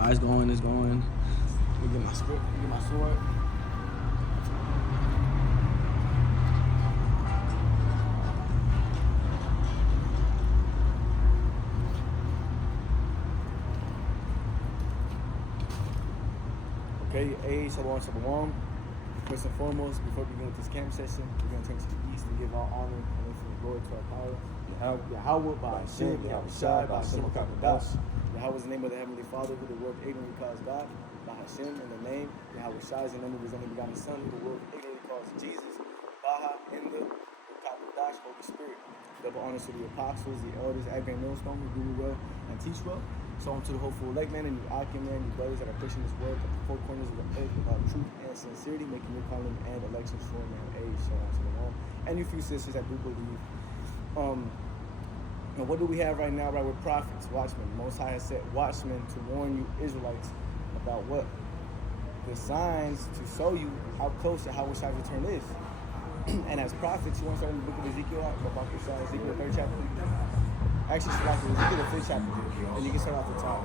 It's going. Let me get my script. Let me get my sword. Okay, Shalom. First and foremost, before we begin with this camp session, we're going to turn to the east and give all honor and infinite glory to our power. Yahweh, bahasham, yahawashi, bahasham, Yahweh is the name of the Heavenly Father, who the world ignorantly calls God. Bahasham, in the name. Yahawashi is the name of his only begotten Son, who the world ignorantly calls Jesus. Baha, in the Holy Spirit. Double honors to the apostles, the elders, Advent Millstone, who do well and teach well. So on to the hopeful elect man and you Akim man, you brothers that are pushing this word at the four corners of the earth about truth and sincerity, making your calling and election sure, man. So on to the all. And you few sisters that do believe. Now what do we have right now? Right, we're prophets, watchmen. Most High has set watchmen to warn you Israelites about what? The signs to show you how close to how Shai's return is. And as prophets, you want to start in the book of Ezekiel, Ezekiel 3rd chapter. Actually, Ezekiel the 5th chapter, and you can start off the top.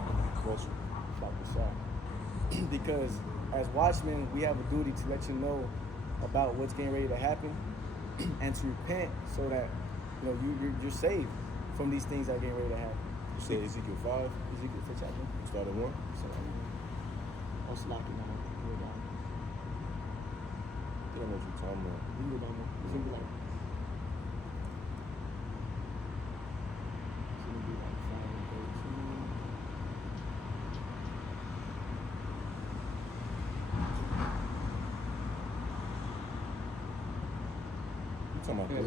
Because as watchmen, we have a duty to let you know about what's getting ready to happen, and to repent so that you're saved from these things that are getting ready to happen. You say Ezekiel 5? Ezekiel 5th chapter. You start at 1? I was knocking on it. I don't know what you're talking about. You can go down there. It's gonna be like 5 and 13. You talking about 3?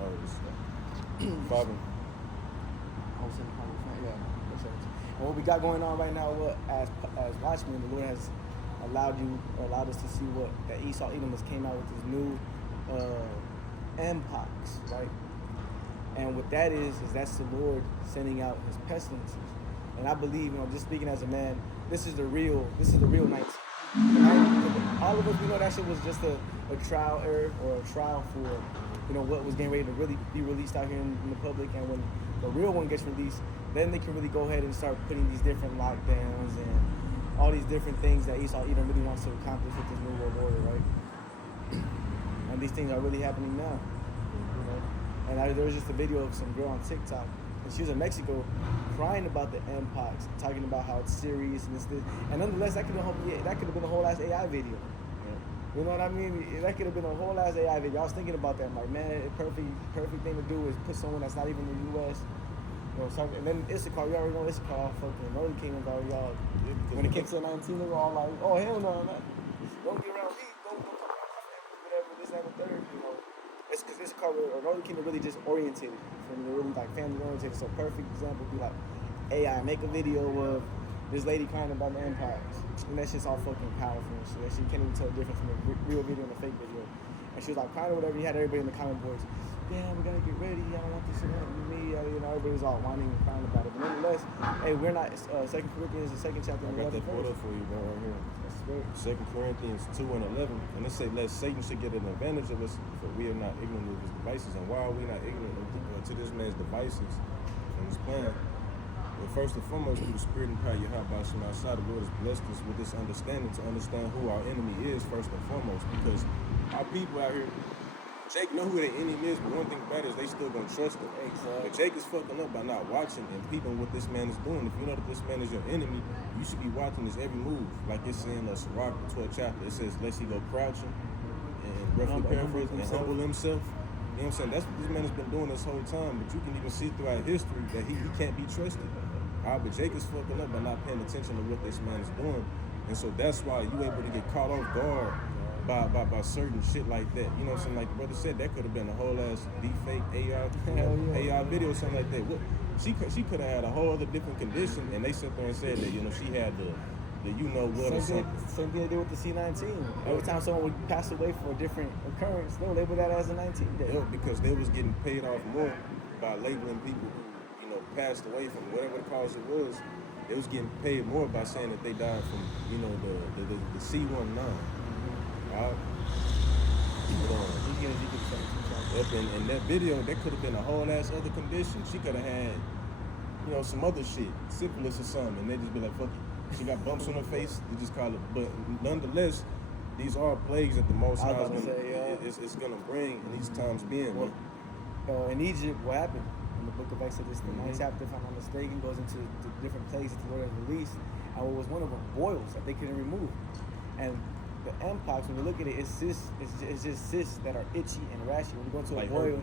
Oh, it's 5 and... And what we got going on right now, as watchmen, the Lord has allowed us to see what that Esau Edomites came out with this new mpox, right? And what that is that's the Lord sending out his pestilences. And I believe, just speaking as a man, this is the real night. All of us, we know that shit was just a trial error or a trial for what was getting ready to really be released out here in the public. And when the real one gets released, then they can really go ahead and start putting these different lockdowns and all these different things that Esau Edom really wants to accomplish with this new world order, right? And these things are really happening now. And there was just a video of some girl on TikTok, and she was in Mexico crying about the mpox, talking about how it's serious and this. And nonetheless, that could have been a whole ass AI video. Yeah. You know what I mean? That could have been a whole ass AI video. I was thinking about that. I'm like, man, perfect thing to do is put someone that's not even in the U.S. And then Issachar, you already know Issachar, fucking Northern Kingdom, y'all. When it kicks to 19, they were all like, oh, hell no, don't get around me, don't come around my family, whatever, this, that, and the third, It's because Issachar or Northern Kingdom really just orientated, from the really like family orientated. So perfect example would be like, AI, make a video of this lady crying about the empires. And that shit's all fucking powerful and shit. That shit can't even tell the difference from a real video and a fake video. And she was like crying or whatever, you had everybody in the comment boards, yeah, we gotta get ready, I don't want this to happen to me, everybody was all whining and crying about it. But nonetheless, hey, we're not, 2 Corinthians, the 2nd chapter. I got that quote up for you, bro, right here. That's great. 2 Corinthians 2 and 11, and it say, lest Satan should get an advantage of us, for we are not ignorant of his devices. And why are we not ignorant to this man's devices and his plan? Well, first and foremost, through the spirit and power of Yahweh, outside the Lord has blessed us with this understanding to understand who our enemy is, first and foremost, because our people out here, Jake know who their enemy is, but one thing about it is they still gonna trust him. Exactly. But Jake is fucking up by not watching and peeping what this man is doing. If you know that this man is your enemy, you should be watching his every move. Like it's saying in Sirach, the 12th chapter, it says, lest he go crouching and roughly paraphrase and humble himself. You know what I'm saying? That's what this man has been doing this whole time. But you can even see throughout history that he can't be trusted. All right, but Jake is fucking up by not paying attention to what this man is doing. And so that's why you able to get caught off guard by certain shit like that. You know what I'm saying? Like the brother said, that could have been a whole ass deepfake AI video or something like that. She could have had a whole other different condition, and they sit there and said that, she had the what or something. Same thing they did with the C-19. Every time someone would pass away for a different occurrence, they'll label that as a 19 day. Yeah, because they was getting paid off more by labeling people who, passed away from whatever the cause it was. They was getting paid more by saying that they died from, the C-19. Yep, and that video, that could have been a whole ass other condition. She could have had you know, some other shit, syphilis or something, and they just be like, fuck it. She got bumps on her face, they just call it. But nonetheless, these are plagues that the Most High is it's gonna bring in these times being. Well, in Egypt, what happened? In the book of Exodus, the 9th chapter, if I'm not mistaken, goes into the different plagues that the Lord has released. And what was one of them? Boils that they couldn't remove. And the mpox, when you look at it, it's just cysts that are itchy and rashy. When you go into a boil,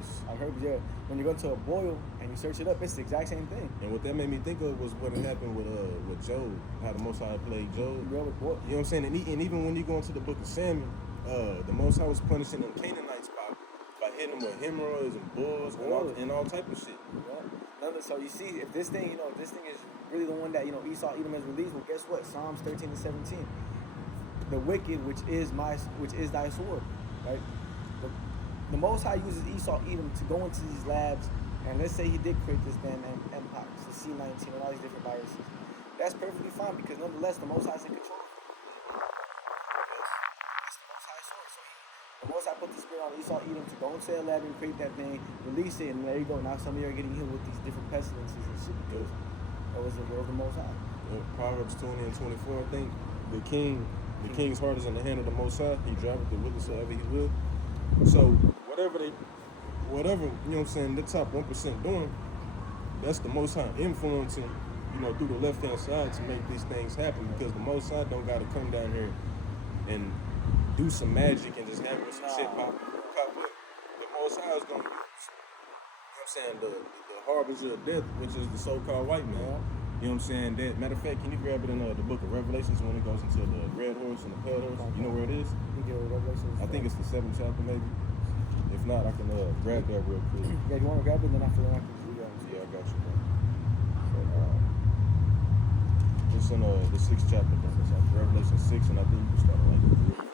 when you go into a boil and you search it up, it's the exact same thing. And what that made me think of was what happened with Job, how the Most High plagued Job. You know what I'm saying? And even when you go into the book of Samuel, the Most High was punishing them Canaanites by hitting them with hemorrhoids and boils and all type of shit. Yeah. So you see, if this thing, if this thing is really the one that, Esau, Edom has released, well, guess what? Psalms 13 and 17. The wicked, which is thy sword, right? The Most High uses Esau, Edom to go into these labs, and let's say he did create this damn mpox, the C19, and all these different viruses. That's perfectly fine because nonetheless, the Most High is in control. That's the Most High's sword. So the Most High put the spirit on Esau, Edom to go into a lab and create that thing, release it, and there you go. Now some of you are getting hit with these different pestilences and shit because that was the will of the Most High. Proverbs 20 and 24, I think, the king's heart is in the hand of the Most High. He driveth it whithersoever he will. So whatever, you know what I'm saying, the top 1% doing, that's the Most High influencing, through the left-hand side to make these things happen because the Most High don't got to come down here and do some magic and just have some shit pop up. The Most High is going to use, you know what I'm saying, the harbinger of death, which is the so-called white man. You know what I'm saying? Matter of fact, can you grab it in the book of Revelations when it goes into the red horse and the pale horse? You know where it is? I think it's the 7th chapter, maybe. If not, I can grab that real quick. Yeah, you want to grab it, then after that I can do that. Yeah, I got you, bro. So, it's in the 6th chapter, Revelation 6, and I think you start like 3.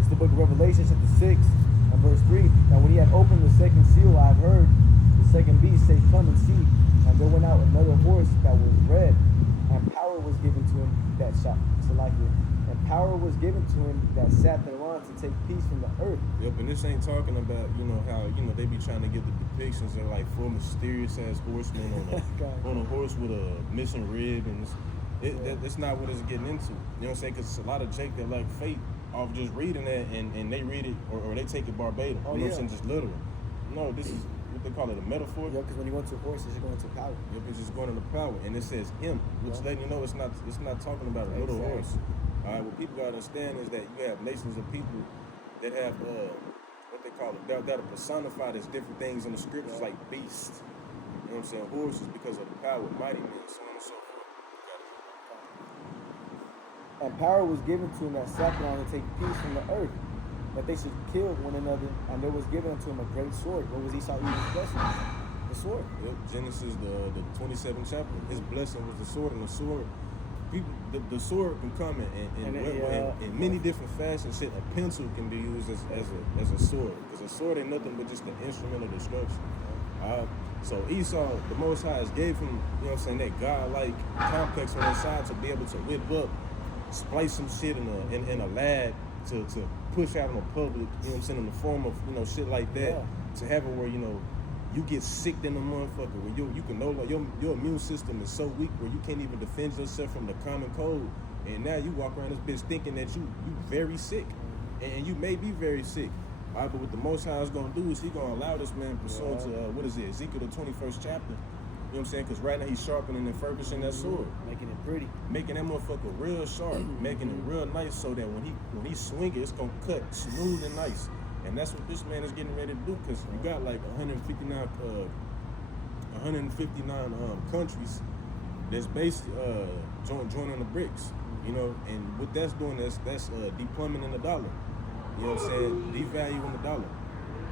It's the book of Revelation, chapter 6, and verse 3. Now when he had opened the second seal, I have heard the second beast say, come and see. And there went out another horse that was red, and power was given to him that shot Salakia. And power was given to him that sat thereon to take peace from the earth. Yep, and this ain't talking about, how, they be trying to get the depictions of like four mysterious ass horsemen on a horse with a missing rib, and that's not what it's getting into. You know what I'm saying? Because it's a lot of Jake that like fate off just reading that and they read it or they take it verbatim. You know what I'm saying? Just literal. No, this is what they call it, a metaphor. Yeah, because when you go into horses, you're going to power. Yep, it's just going into power, and it says him, which letting you know it's not talking about a little horse. All right, what people gotta understand is that you have nations of people that have what they call it, that are personified as different things in the scriptures, like beasts. You know what I'm saying? Horses because of the power, mighty men, so on and so forth. And power was given to him that sat down to take peace from the earth, that they should kill one another, and there was given unto him a great sword. What was Esau Edom's blessing? The sword. Yep, Genesis, the 27th chapter. His blessing was the sword, and the sword, the sword can come in many different fashions. Shit, a pencil can be used as a sword, because a sword ain't nothing but just an instrument of destruction. So Esau, the Most High, gave him, you know what I'm saying, that godlike complex on his side to be able to whip up, splice some shit in a lab to push out in the public, you know what I'm saying, in the form of, shit like that, to have it where, you get sick in the motherfucker, where you can no longer, your immune system is so weak where you can't even defend yourself from the common cold, and now you walk around this bitch thinking that you very sick, and you may be very sick. All right, but what the Most High is going to do is he's going to allow this man pursuant to, Ezekiel the 21st chapter, you know what I'm saying, because right now he's sharpening and furbishing that sword. Making it pretty. Making that motherfucker real sharp, making it real nice so that when he swing it, it's going to cut smooth and nice. And that's what this man is getting ready to do, because you got like 159 countries that's basically joining the BRICS, and what that's doing, that's deplummeting the dollar. You know what I'm saying? Devaluing the dollar.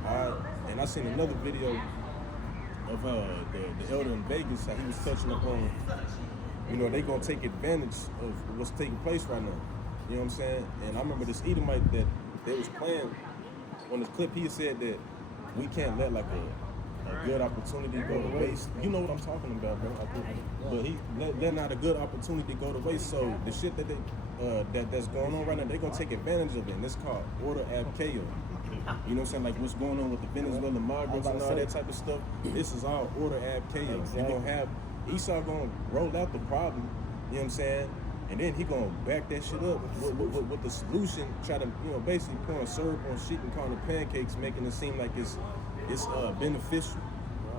All right. And I seen another video of the elder in Vegas, how he was touching upon, they gonna take advantage of what's taking place right now. You know what I'm saying? And I remember this Edomite that they was playing on this clip. He said that we can't let like a good opportunity go to waste. You know what I'm talking about, bro. But he let not a good opportunity go to waste. So the shit that that's going on right now, they're gonna take advantage of it. And it's called order ab chaos. You know what I'm saying? Like what's going on with the Venezuelan migrants and all that type of stuff. This is all order ab chaos. Exactly. You're gonna have Esau gonna roll out the problem. You know what I'm saying? And then he gonna back that shit up with the solution. Try to basically pouring syrup on shit and calling it pancakes, making it seem like it's beneficial.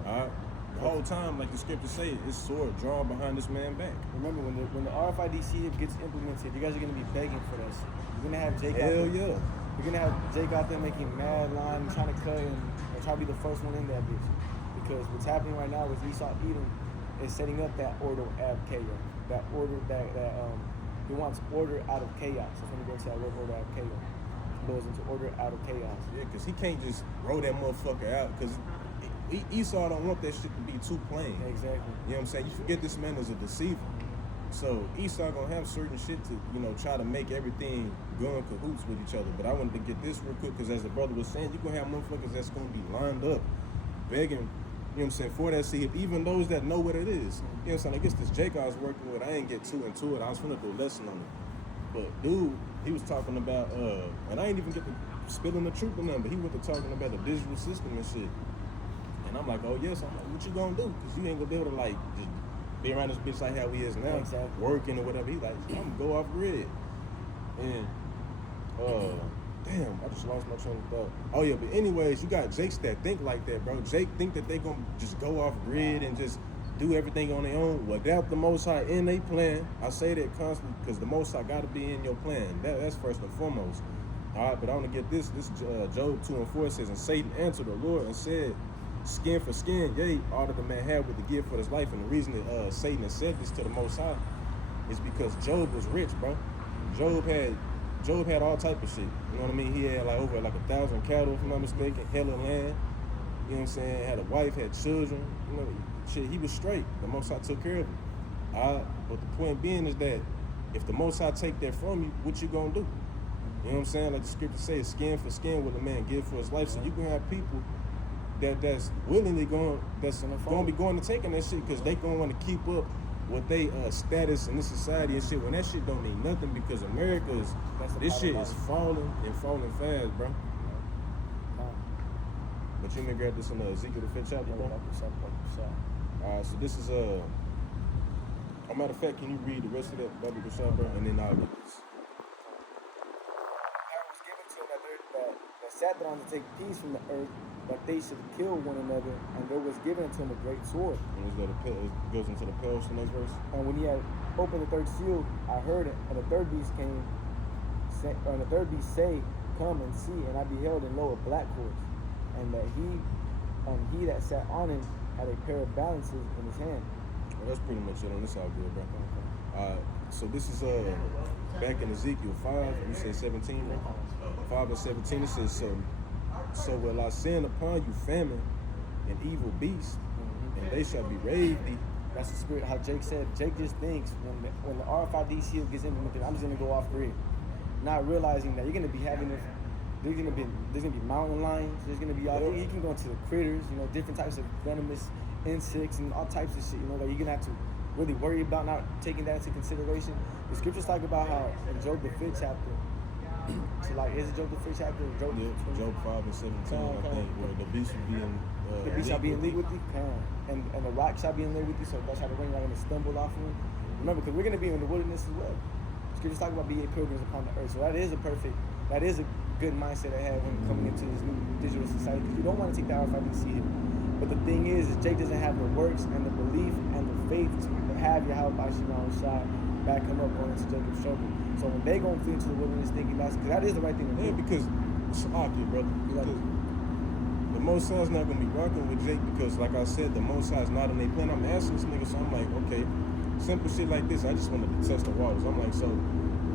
All right. The whole time, like the scriptures say, it's sword drawn behind this man's back. Remember, when the RFID gets implemented, you guys are gonna be begging for this. You're gonna have Jake out there. Yeah. You're gonna have Jake out there making mad lines, trying to cut and try to be the first one in that bitch. Because what's happening right now with Esau Edom is setting up that order ab chaos. That order that he wants order out of chaos. That's when he goes to that word order out of chaos. He goes into order out of chaos. Yeah, because he can't just roll that motherfucker out. Because Esau don't want that shit to be too plain. Exactly. You know what I'm saying? You forget this man is a deceiver. So Esau gonna have certain shit to try to make everything go in cahoots with each other. But I wanted to get this real quick because as the brother was saying, you're gonna have motherfuckers that's gonna be lined up begging. You know what I'm saying, for that seed, even those that know what it is. You know what I'm saying? I guess this Jake I was working with, I ain't get too into it. I was gonna do a lesson on it. But dude, he was talking about, and I ain't even get to spilling the truth on them, but he went to talking about the digital system and shit. And I'm like, oh yes, I'm like, what you gonna do? Because you ain't gonna be able to like just be around this bitch like how he is now, exactly. Working or whatever. He like, I'm gonna go off grid. And damn, I just lost my train of thought. Oh yeah, but anyways, you got Jakes that think like that, bro. Jake think that they gonna just go off grid and just do everything on their own without the Most High in their plan. I say that constantly because the Most High gotta be in your plan. That's first and foremost. All right, but I want to get this. This Job 2:4 says, and Satan answered the Lord and said, skin for skin, yea, all that the man had with the gift for his life. And the reason that Satan has said this to the Most High is because Job was rich, bro. Job had all type of shit. You know what I mean? He had over 1,000 cattle, if I'm not mistaken, hella land. You know what I'm saying? Had a wife, had children. You know, shit, he was straight. The Most High took care of him. But the point being is that if the Most High take that from you, what you gonna do? You know what I'm saying? Like the scripture says, skin for skin will a man give for his life. So you can have people that's willingly gonna be going to taking that shit because they gonna want to keep up with they status in this society and shit. When that shit don't mean nothing because America is this shit is falling and falling fast, bro. But you may grab this in Ezekiel the 5th chapter, bro. Alright, so this is a matter of fact, can you read the rest of that Bible, bro? And then I'll read this. Was given to them that sat down to take peace from the earth, that they should kill one another, and there was given to him a great sword. And it goes into the pale, the next verse. And when he had opened the third seal, I heard it, and the third beast say, come and see. And I beheld, and lo, a black horse, and he that sat on him had a pair of balances in his hand. Well, that's pretty much it on this side, good, bro. So this is back in Ezekiel 5, and you said 17, bro. 5 and 17, it says, so will I send upon you famine and evil beasts, and they shall berate thee. That's the spirit. How Jake said. Jake just thinks when the RFID seal gets implemented, I'm just gonna go off grid, not realizing that you're gonna be having this. There's gonna be mountain lions. There's gonna be all. You can go into the critters. Different types of venomous insects and all types of shit. That you're gonna have to really worry about not taking that into consideration. The scriptures talk about how in Job the 5th chapter. So is it Job the 5th chapter? Job 5 and 17, I think, where the beast will be in the beast shall be in league with thee, and the rock shall be in league with thee, so if thou shalt run, you're not going to stumble off of him. Remember, because we're going to be in the wilderness as well. Scriptures talk about being pilgrims upon the earth, so that is a good mindset to have when coming into this new digital society, because you don't want to take the RFID hit. But the thing is Jake doesn't have the works and the belief and the faith to have yahawashi back him up going into Jacob's trouble. So when they gonna flee into the wilderness thinking because that is the right thing to do. Yeah, because it's obvious, brother. Because the Most High's not gonna be rocking with Jake because, like I said, the Most High's not in their plan. I'm asking this nigga, so I'm like, okay, simple shit like this. I just wanted to test the waters. I'm like, so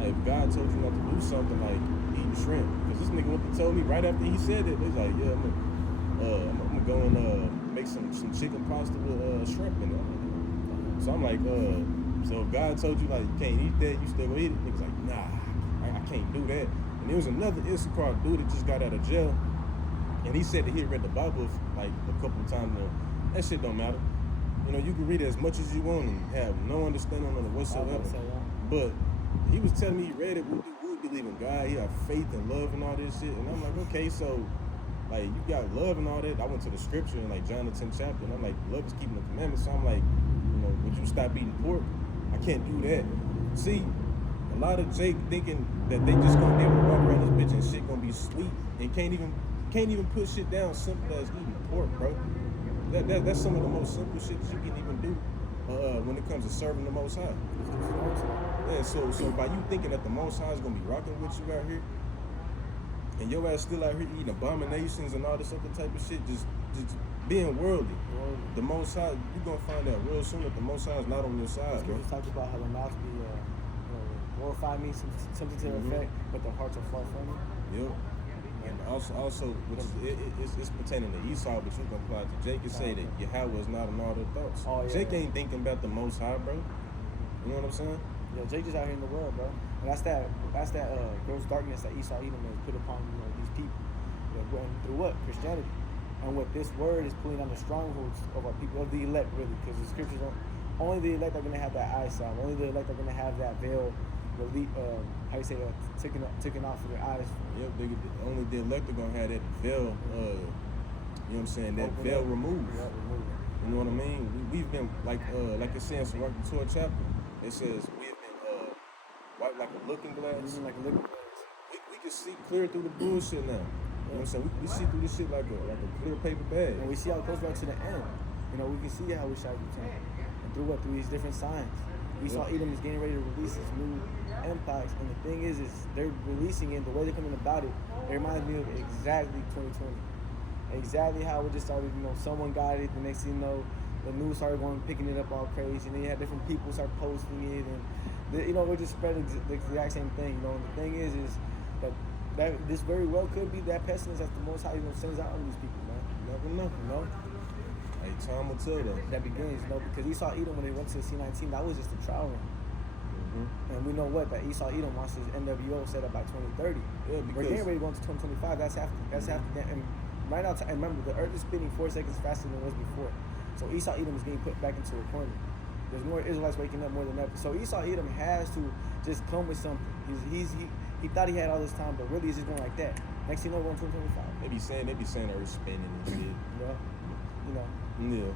if God told you not to do something like eat shrimp, because this nigga told me right after he said it, he's like, yeah, I'm gonna go and make some chicken pasta with shrimp in it. So I'm like, so if God told you like you can't eat that, you still gonna eat it? Niggas like, nah, I can't do that. And there was another Issachar dude that just got out of jail, And he said that he read the Bible like a couple of times. That shit don't matter. You can read it as much as you want and have no understanding on it whatsoever. But he was telling me he read it. We believe in God. He have faith and love and all this shit. And I'm like, okay, so like you got love and all that. I went to the scripture in like John the 10th chapter, and I'm like, love is keeping the commandments. So I'm like, would you stop eating pork? I can't do that. See, a lot of Jake thinking that they just gonna be able to walk around this bitch and shit gonna be sweet and can't even put shit down simple as eating pork, bro. That's some of the most simple shit that you can even do when it comes to serving the Most High. Yeah, so by you thinking that the Most High is gonna be rocking with you out here, and your ass still out here eating abominations and all this other type of shit, just being worldly. The Most High, you're gonna find out real soon that the Most High is not on your side, bro. Scripture talks about how the mouth be glorify me, something to the effect, but the hearts are far from me. Yep. And also, which is it's pertaining to Esau, but you can apply it to Jake and say that Yahweh is not in all their thoughts. Jake ain't thinking about the Most High, bro. You know what I'm saying? Yeah, Jake just out here in the world, bro. And that's that gross darkness that Esau Edom has put upon these people. Going through what? Christianity. And what this word is pulling on the strongholds of our people, of the elect, really, because the scriptures don't. Only the elect are going to have that eye salve. Only the elect are going to have that veil, taken off of their eyes. Yep, only the elect are going to have that veil, you know what I'm saying, that veil removed. Yeah, removed. You know what I mean? We've been, like it says in the 12th chapter, it says we have been wiped like a looking glass. Like a looking glass. We can see clear through the bullshit now. You know what I'm saying? We see through this shit like a clear paper bag. And we see how it goes back to the end. We can see how we shall return. And through these different signs. Esau Edom is getting ready to release his new empires. And the thing is they're releasing it, the way they're coming about it, it reminds me of exactly 2020. Exactly how it just started, someone got it, the next thing you know, the news started picking it up all crazy, and then you had different people start posting it, and we're just spreading the exact same thing, And the thing is that this very well could be that pestilence that the Most High sends out on these people, man. You never know. Hey, time will tell that. That begins, because Esau Edom, when they went to the C-19, that was just a trial run. Mm-hmm. And we know that Esau Edom wants his NWO set up by 2030. Yeah, because we're getting ready to go into 2025. That's after that. And right now, and remember, the earth is spinning 4 seconds faster than it was before. So Esau Edom is getting put back into a corner. There's more Israelites waking up more than ever. So Esau Edom has to just come with something. He thought he had all this time, but really it's just going like that. Next thing you know, we're in 2025. They be saying earth spinning and shit. Yeah. Yeah.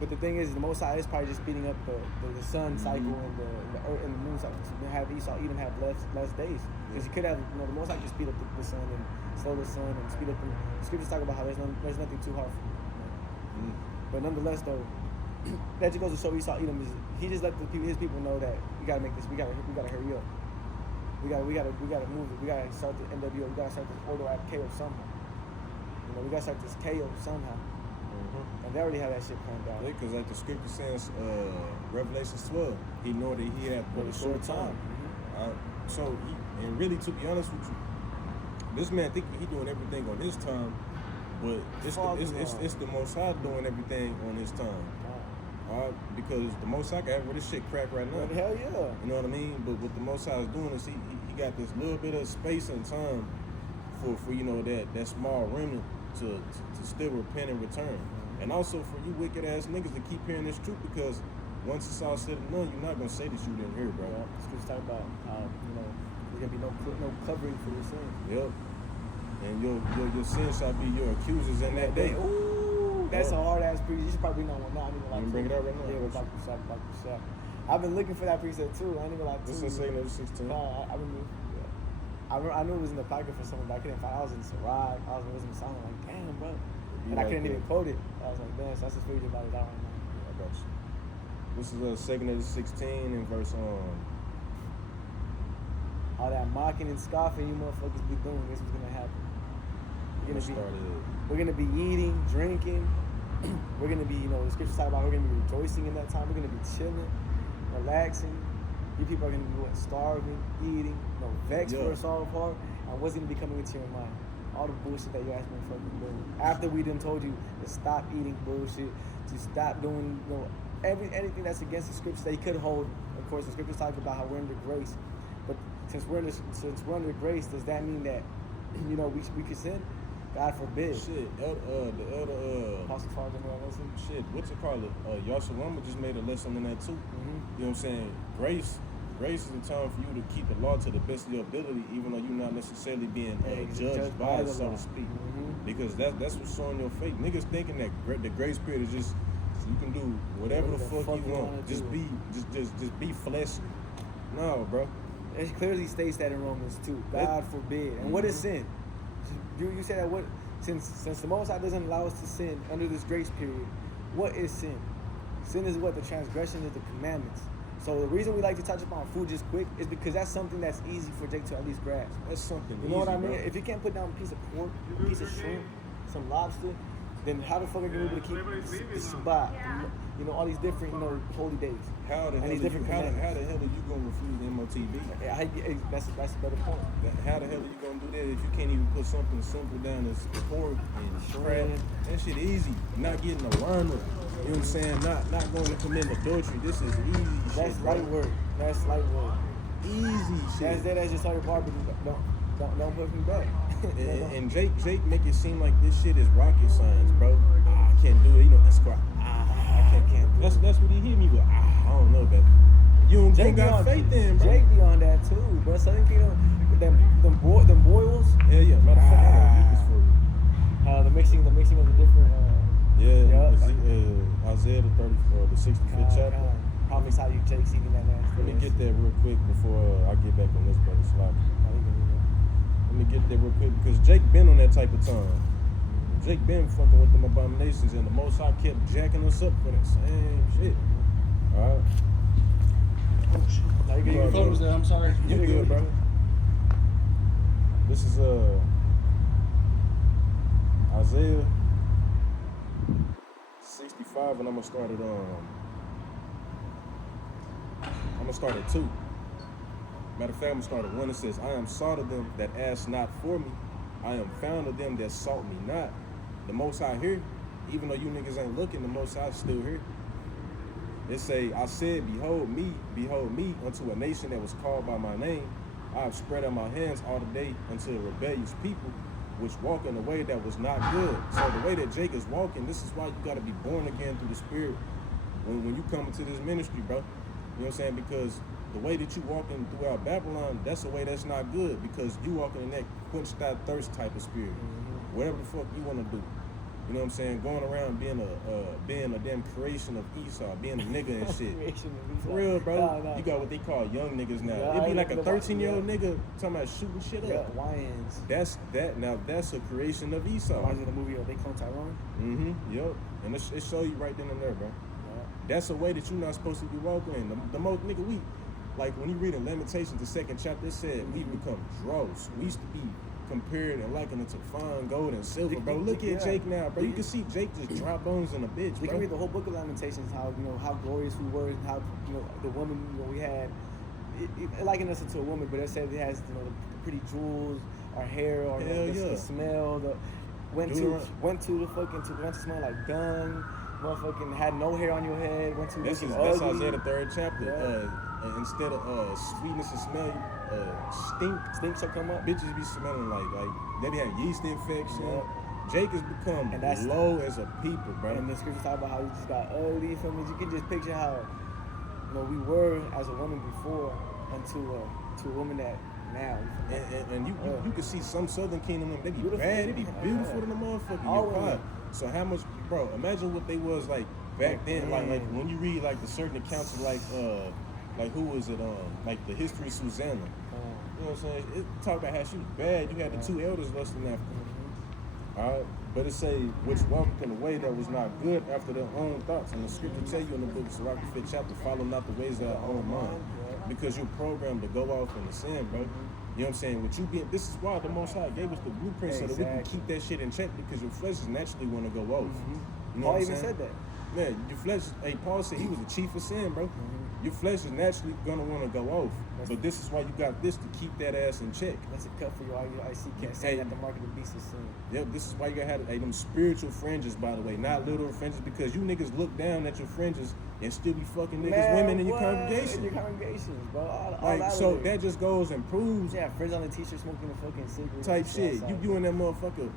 But the thing is, the Most High is probably just speeding up the sun cycle and the earth and the moon cycle to have Esau Edom have less days. Because you could have, the Most High just speed up the sun and slow the sun and speed up the scriptures talk about how there's nothing too hard for him. But nonetheless, though, that just goes to show Esau Edom he just let his people know that we gotta make this. We gotta hurry up. We gotta move it. We gotta start the NWO. We gotta start this order at KO somehow. We gotta start this KO somehow. Mm-hmm. And they already have that shit planned out. Because like the scripture says, Revelation 12, he knew that he had but a short time. Mm-hmm. And really, to be honest with you, this man thinking he doing everything on his time, but it's the Most High doing everything on his time. Because the Most High got where this shit crack right now. Hell yeah. You know what I mean? But what the Most High is doing is he got this little bit of space and time for that small remnant to still repent and return. Mm-hmm. And also for you wicked ass niggas to keep hearing this truth, because once it's all said and done, you're not gonna say that you didn't hear, bro. Yeah, it's just talk about there's gonna be no covering for your sin. Yep. And your sin shall be your accusers in that day. Ooh, that's a hard ass precept. You should probably know one now. I need to like bring it out right now. Yeah, Bakushak. I've been looking for that precept too. I ain't even like this is saying number 16. I knew it was in the pocket for something, but I couldn't find it. I was in Sirach. I was listening to something like, damn, bro. And I couldn't even quote it. I was like, damn, so I just figured about it out right now. I got you. This is 2nd 16 and verse all that mocking and scoffing you motherfuckers be doing, this was gonna happen. We're gonna be eating, drinking. We're gonna be, the scriptures talk about we're gonna be rejoicing in that time. We're gonna be chilling, relaxing. You people are gonna be starving, eating, vexed for us all apart. And what's gonna be coming into your mind? All the bullshit that you guys been fucking doing. After we done told you to stop eating bullshit, to stop doing, anything that's against the scriptures that you could hold. Of course, the scriptures talk about how we're under grace. But since we're under grace, does that mean that, we could sin? God forbid. Shit, the elder, Apostle Paul didn't know that lesson. shit, what's it called? Yashawama just made a lesson in that too. Mm-hmm. You know what I'm saying? Grace is a time for you to keep the law to the best of your ability, even though you're not necessarily being judged by it, so to speak. Mm-hmm. Because that's what's showing your faith. Niggas thinking that the grace period is just you can do whatever the fuck you want. Just be fleshy. No, bro. It clearly states that in Romans 2. God forbid. And what is sin? You said that what since the Most High doesn't allow us to sin under this grace period, what is sin? Sin is what? The transgression of the commandments. So the reason we like to touch upon food just quick is because that's something that's easy for Jake to at least grasp. That's something You know what I mean? bro. If you can't put down a piece of pork, a piece of shrimp, some lobster, then how the fuck are you able to keep the Shabbat? You know, all these different, holy days. How the hell are you gonna refuse the MOTV? That's a better point. How the hell are you gonna do that if you can't even put something simple down as pork and crab? That shit easy. Not getting a wormer. You know what I'm saying? Not going to commit adultery. This is easy shit. That's light work. That's light work. Easy shit. That's just started barbecue. Don't put me back. And Jake make it seem like this shit is rocket science, bro. I can't do it. That's squat. I can't. That's what he hit me with. I don't know, baby. You don't got faith in, bro. Jake be on that too, bro. Southern Kingdom, them boils. Hell yeah, matter of fact, I gotta get this for you. The mixing of the different. Isaiah the 65th chapter. Promise how you Jake's eating that nasty. Let me get that real quick before I get back on this brother slide. Let me get that real quick because Jake been on that type of time. Jake been fucking with them abominations, and the Most High kept jacking us up for that same shit. All right. Oh shit! Now you get your photos there. I'm sorry. You good, bro? This is Isaiah 65, and I'm gonna start at 2. Matter of fact, I'm gonna start at 1. It says, I am sought of them that ask not for me. I am found of them that sought me not. The Most High here, even though you niggas ain't looking, the Most High still here. It say, I said, behold me, unto a nation that was called by my name. I have spread out my hands all the day unto a rebellious people, which walk in a way that was not good. So the way that Jake is walking, this is why you gotta be born again through the Spirit when you come into this ministry, bro. You know what I'm saying? Because the way that you walking throughout Babylon, that's a way that's not good, because you walking in that quench that thirst type of spirit. Whatever the fuck you want to do. You know what I'm saying? Going around being a damn creation of Esau, being a nigga and shit. For real, bro. No. You got what they call young niggas now. Yeah, It'd be like a 13-year-old nigga talking about shooting shit up. Yeah, YNs. That's a creation of Esau. Reminds me of the movie They Clone Tyrone. Mm-hmm. Yep. And it show you right then and there, bro. Yeah. That's a way that you're not supposed to be walking. The most nigga like when you read in Lamentations, the 2nd chapter, it said we become dross. We used to be compared and likened it to fine gold and silver, bro. Look at Jake now, bro. You can see Jake just drop bones in a bitch, We bro. can read the whole book of Lamentations, how glorious we were, and how the woman we had, it likened us to a woman, but it said it has the pretty jewels, our hair, or the smell, went to smell like dung. Motherfucking had no hair on your head. That's Isaiah the 3rd chapter. Yeah. Instead of sweetness and smell, stink shall come up. Bitches be smelling like they be having yeast infection. Yeah. Jake has become low as a people, bro. And the scriptures talk about how he just got ugly. You feel me? You can just picture how we were as a woman before unto a woman that now. And you can see some Southern Kingdom women, they be Beautiful. bad, they be beautiful to the motherfucker. All You're women. So how much, bro? Imagine what they was like back then. Like when you read like the certain accounts of like who was it? Like the history of Susanna. You know what I'm saying? It talk about how she was bad. You had the 2 elders lusting after her. All right, but it say which walked in a way that was not good after their own thoughts. And the scripture tell you in the book of Sirach, the 5th chapter, follow not the ways of our own mind, because you're programmed to go off in the sin, bro. You know what I'm saying? With you being, this is why the Most High gave us the blueprint so that we can keep that shit in check, because your flesh is naturally want to go off. You know Paul what I'm even saying? said that. Yeah, your flesh. Hey, Paul said he was the chief of sin, bro. Your flesh is naturally gonna want to go off, but this is why you got this to keep that ass in check. That's a cut for your IC. Can't say that the mark of the beast is sin. Yep, this is why you gotta have them spiritual fringes, by the way, not literal fringes, because you niggas look down at your fringes and still be fucking niggas, women in your what? congregation. In your congregations, bro. All Like, out so of there. that just goes and proves Yeah, friends on the t-shirt smoking a fucking cigarette. type shit. You and that motherfucker,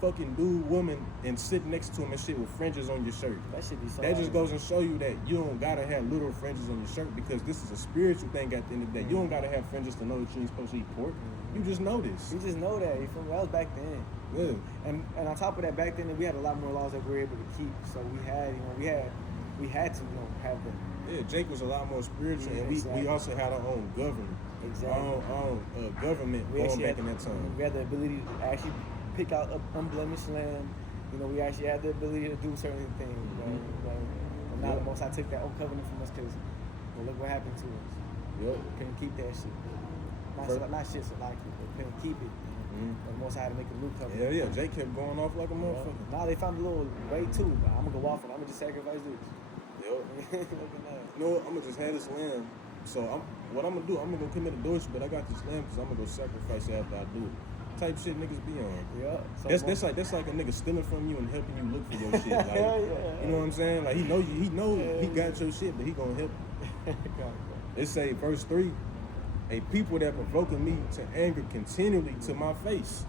fucking dude, woman, and sit next to him and shit with fringes on your shirt. That should be so. That just goes and show you that you don't gotta have literal fringes on your shirt because this is a spiritual thing at the end of the day. You don't gotta have fringes to know that you ain't supposed to eat pork. You just know this. You just know that. You feel me? That was back then. Yeah. And on top of that, back then we had a lot more laws that we were able to keep. So we had to have them. Yeah, Jake was a lot more spiritual, Yeah, and we exactly. also had our own government. Exactly. Our own government We going actually back had, in that time. We had the ability to actually pick out unblemished lamb. You know, we actually had the ability to do certain things. And now the Most High took that old covenant from us because look what happened to us. Yep. Couldn't keep that shit. Not shit so like it, but couldn't keep it. And the Most High had to make a new covenant. Yeah, Jake kept going off like a motherfucker. Now they found a little way too. But I'm gonna go off and I'm gonna just sacrifice this. Yep. Look at that. You know what? I'm gonna just have this lamb. So what I'm gonna do? I'm gonna go commit adultery, but I got this lamb because I'm gonna go sacrifice it after I do it. Type shit niggas be on. Yeah. That's like a nigga stealing from you and helping you look for your shit. Like, Yeah. you know what I'm saying? Like he know he got your shit, but he gonna help you. It say verse 3, a people that provoking me to anger continually to my face.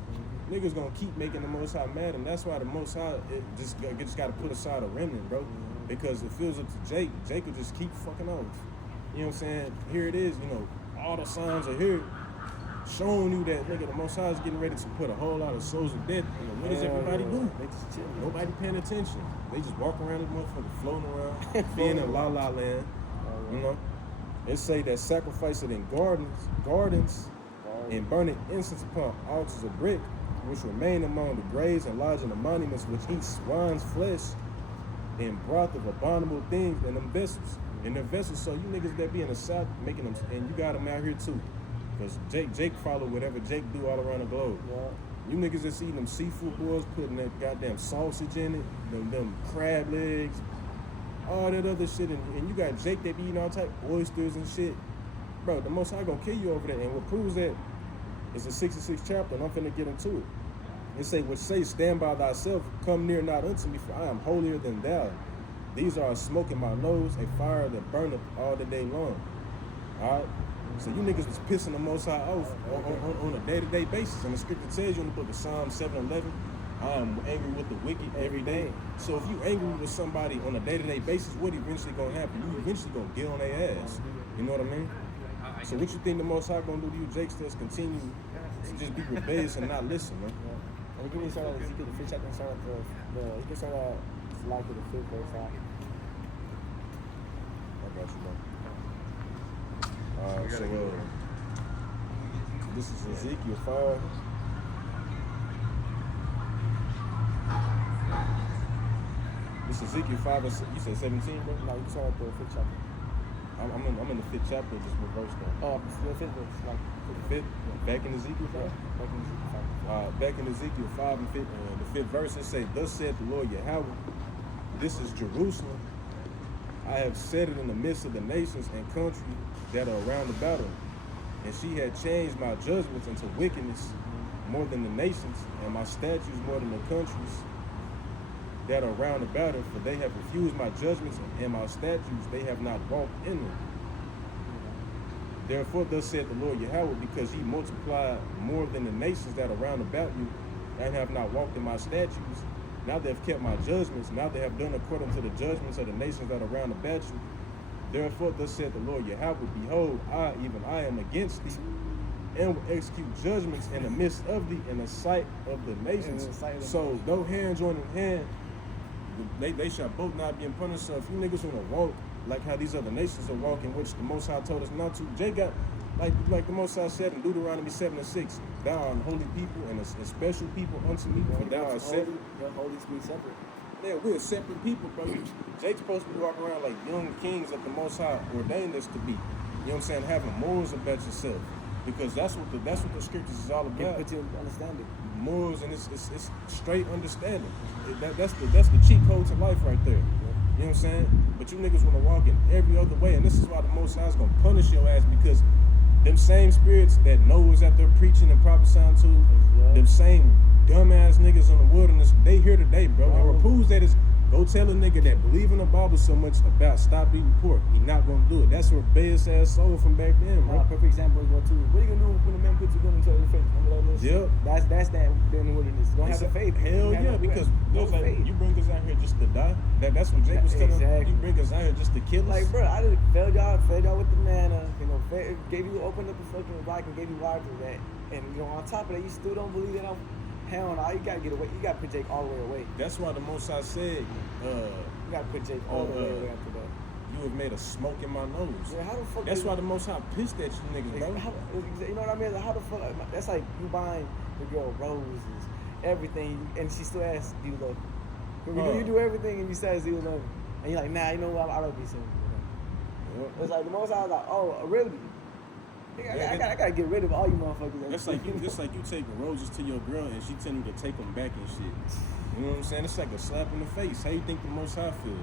Niggas gonna keep making the Most High mad, and that's why the Most High just gotta put aside a remnant, bro. Because it feels up to Jake will just keep fucking off. You know what I'm saying? Here it is, all the signs are here, showing you that nigga the Most High is getting ready to put a whole lot of souls to death. What does everybody do? They just chilling. Nobody paying attention. They just walk around this motherfucker, floating around, being in la la land. You know? It say that sacrifice it in gardens, and burning incense upon altars of brick, which remain among the graves and lodge in the monuments, which eat swine's flesh and broth of abominable things in them vessels. In their vessels, so you niggas that be in the south making them, and you got them out here too. Because Jake follow whatever Jake do all around the globe. Yeah. You niggas that's eating them seafood boils, putting that goddamn sausage in it, them crab legs, all that other shit, and you got Jake that be eating all type of oysters and shit. Bro, the Most High gonna kill you over that, and what proves that is the 66th chapter, and I'm finna get into it. It say, which say, stand by thyself, come near not unto me, for I am holier than thou. These are a smoke in my nose, a fire that burneth all the day long. Alright? So you niggas was pissing the Most High off on a day-to-day basis. And the scripture tells you in the book of Psalm 7:11, I am angry with the wicked every day. So if you angry with somebody on a day-to-day basis, what eventually gonna happen? You eventually gonna get on their ass. You know what I mean? So what you think the Most High gonna do to you, Jake, still continue to just be rebellious and not listen, man? And you can start at Ezekiel the 5th chapter and start at you can start at like the 5th verse. I got you, man. So this is Ezekiel 5. This is Ezekiel 5 and you said 17, bro? No, you can start at the 5th chapter. I'm in the 5th chapter, just reverse that. The 5th verse, like The 5th, back in Ezekiel 5? back in Ezekiel 5. Back in Ezekiel 5 and 5, the 5th verse, it says, thus saith the Lord Yahweh, this is Jerusalem. I have set it in the midst of the nations and country that are around about her. And she had changed my judgments into wickedness more than the nations, and my statutes more than the countries that are round about her, for they have refused my judgments and my statutes, they have not walked in them. Therefore, thus saith the Lord Yahweh, because ye multiplied more than the nations that are round about you, and have not walked in my statutes, now they have kept my judgments, now they have done according to the judgments of the nations that are round about you. Therefore, thus saith the Lord Yahweh, behold, I, even I, am against thee, and will execute judgments in the midst of thee, in the sight of the nations. So, though hand joined in hand, they shall both not be in punishment. So if you niggas want to walk like how these other nations are walking, which the Most High told us not to, Jay got, like the Most High said in Deuteronomy 7 and 6, thou art an holy people and a special people unto me, for thou art set. Your holy to be separate. Yeah, we're separate people, bro. Jake's supposed to be walking around like young kings that the Most High ordained us to be. You know what I'm saying? Having morals about yourself. Because that's what the scriptures is all about. Put you understanding. Morals, and it's straight understanding. That's the cheat code to life right there. You know what I'm saying? But you niggas want to walk in every other way, and this is why the Most High is going to punish your ass, because them same spirits that Noah's out there preaching and prophesying to, them same dumbass niggas in the wilderness, they here today, bro. And what proves that is Go tell a nigga that believe in the Bible so much about stop eating pork. He not gonna do it. That's a rebellious ass soul from back then, bro. Perfect example is what too. What are you gonna do when the man puts a gun into your face? Remember that? Yep. That's that in the wilderness. You don't have the faith. Hell yeah, because those like you bring us out here just to die. That's what Jake was telling. Exactly. You bring us out here just to kill us. Like, bro, I just fed y'all with the manna. You know, gave you opened up a fucking rock and gave you water to that. And you know, on top of that, you still don't believe that I'm. Hell no, you gotta get away. You gotta put Jake all the way away. That's why the Most High said, you gotta put Jake all the way away after that. You have made a smoke in my nose. Yeah, how the fuck? That's why the Most High pissed at you niggas, bro. You know what I mean? Like, how the fuck? That's like you buying the girl roses, everything, and she still asks, "Do you love me?" You do everything, and you say, "Do you love me?" And you're like, "Nah, you know what? I don't be single." You know? It's like the Most High was like, "Oh, really?" I gotta get rid of all you motherfuckers. That's like you taking roses to your girl and she telling you to take them back and shit. You know what I'm saying? It's like a slap in the face. How you think the Most High feel?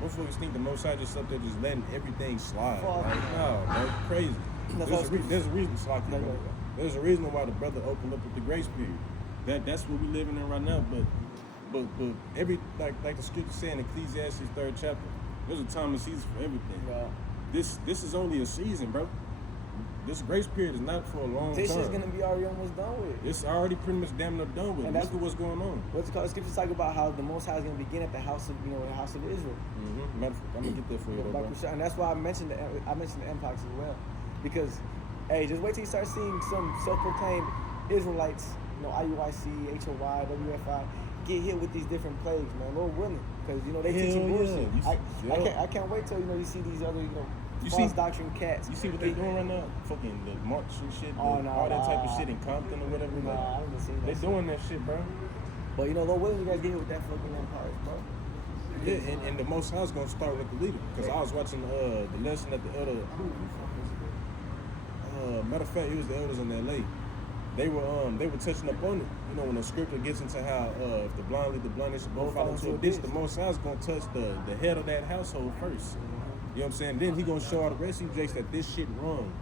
Motherfuckers think the Most High just up there just letting everything slide. Like, no, bro, crazy. There's a reason, bro. There's a reason why the brother opened up with the grace period. That's what we living in right now. But every like the scripture saying in Ecclesiastes 3rd chapter, there's a time and season for everything. Yeah. This is only a season, bro. This grace period is not for a long time. This is gonna be already almost done with. It's already pretty much damn near done with. And Look at what's going on. What's it called? The scriptures talk about how the Most High is gonna begin at the house of Israel. Mm-hmm. Matter of fact, I'm gonna get there for you, though, bro. And that's why I mentioned the empires as well, because hey, just wait till you start seeing some self-proclaimed Israelites, IUIC, HOY, WFI, get hit with these different plagues, man. Lord willing, because they teaching bullshit. I can't wait till you see these other false doctrine cats. You see what they doing right now? Fucking the march and shit, all that type of shit in Compton or whatever. I haven't seen that. They doing that shit, bro. But Lord willing, you guys get hit with that fucking empires, bro. Yeah, and the Most High is gonna start with the leader. Because I was watching the lesson at the elder. Matter of fact, it was the elders in LA. They were touching up on it. When the scripture gets into how if the blind lead the blind, they should both fall into a ditch. The Most High is gonna touch the head of that household first. You know what I'm saying? Then he gonna show all the rest of you jakes that this shit wrong.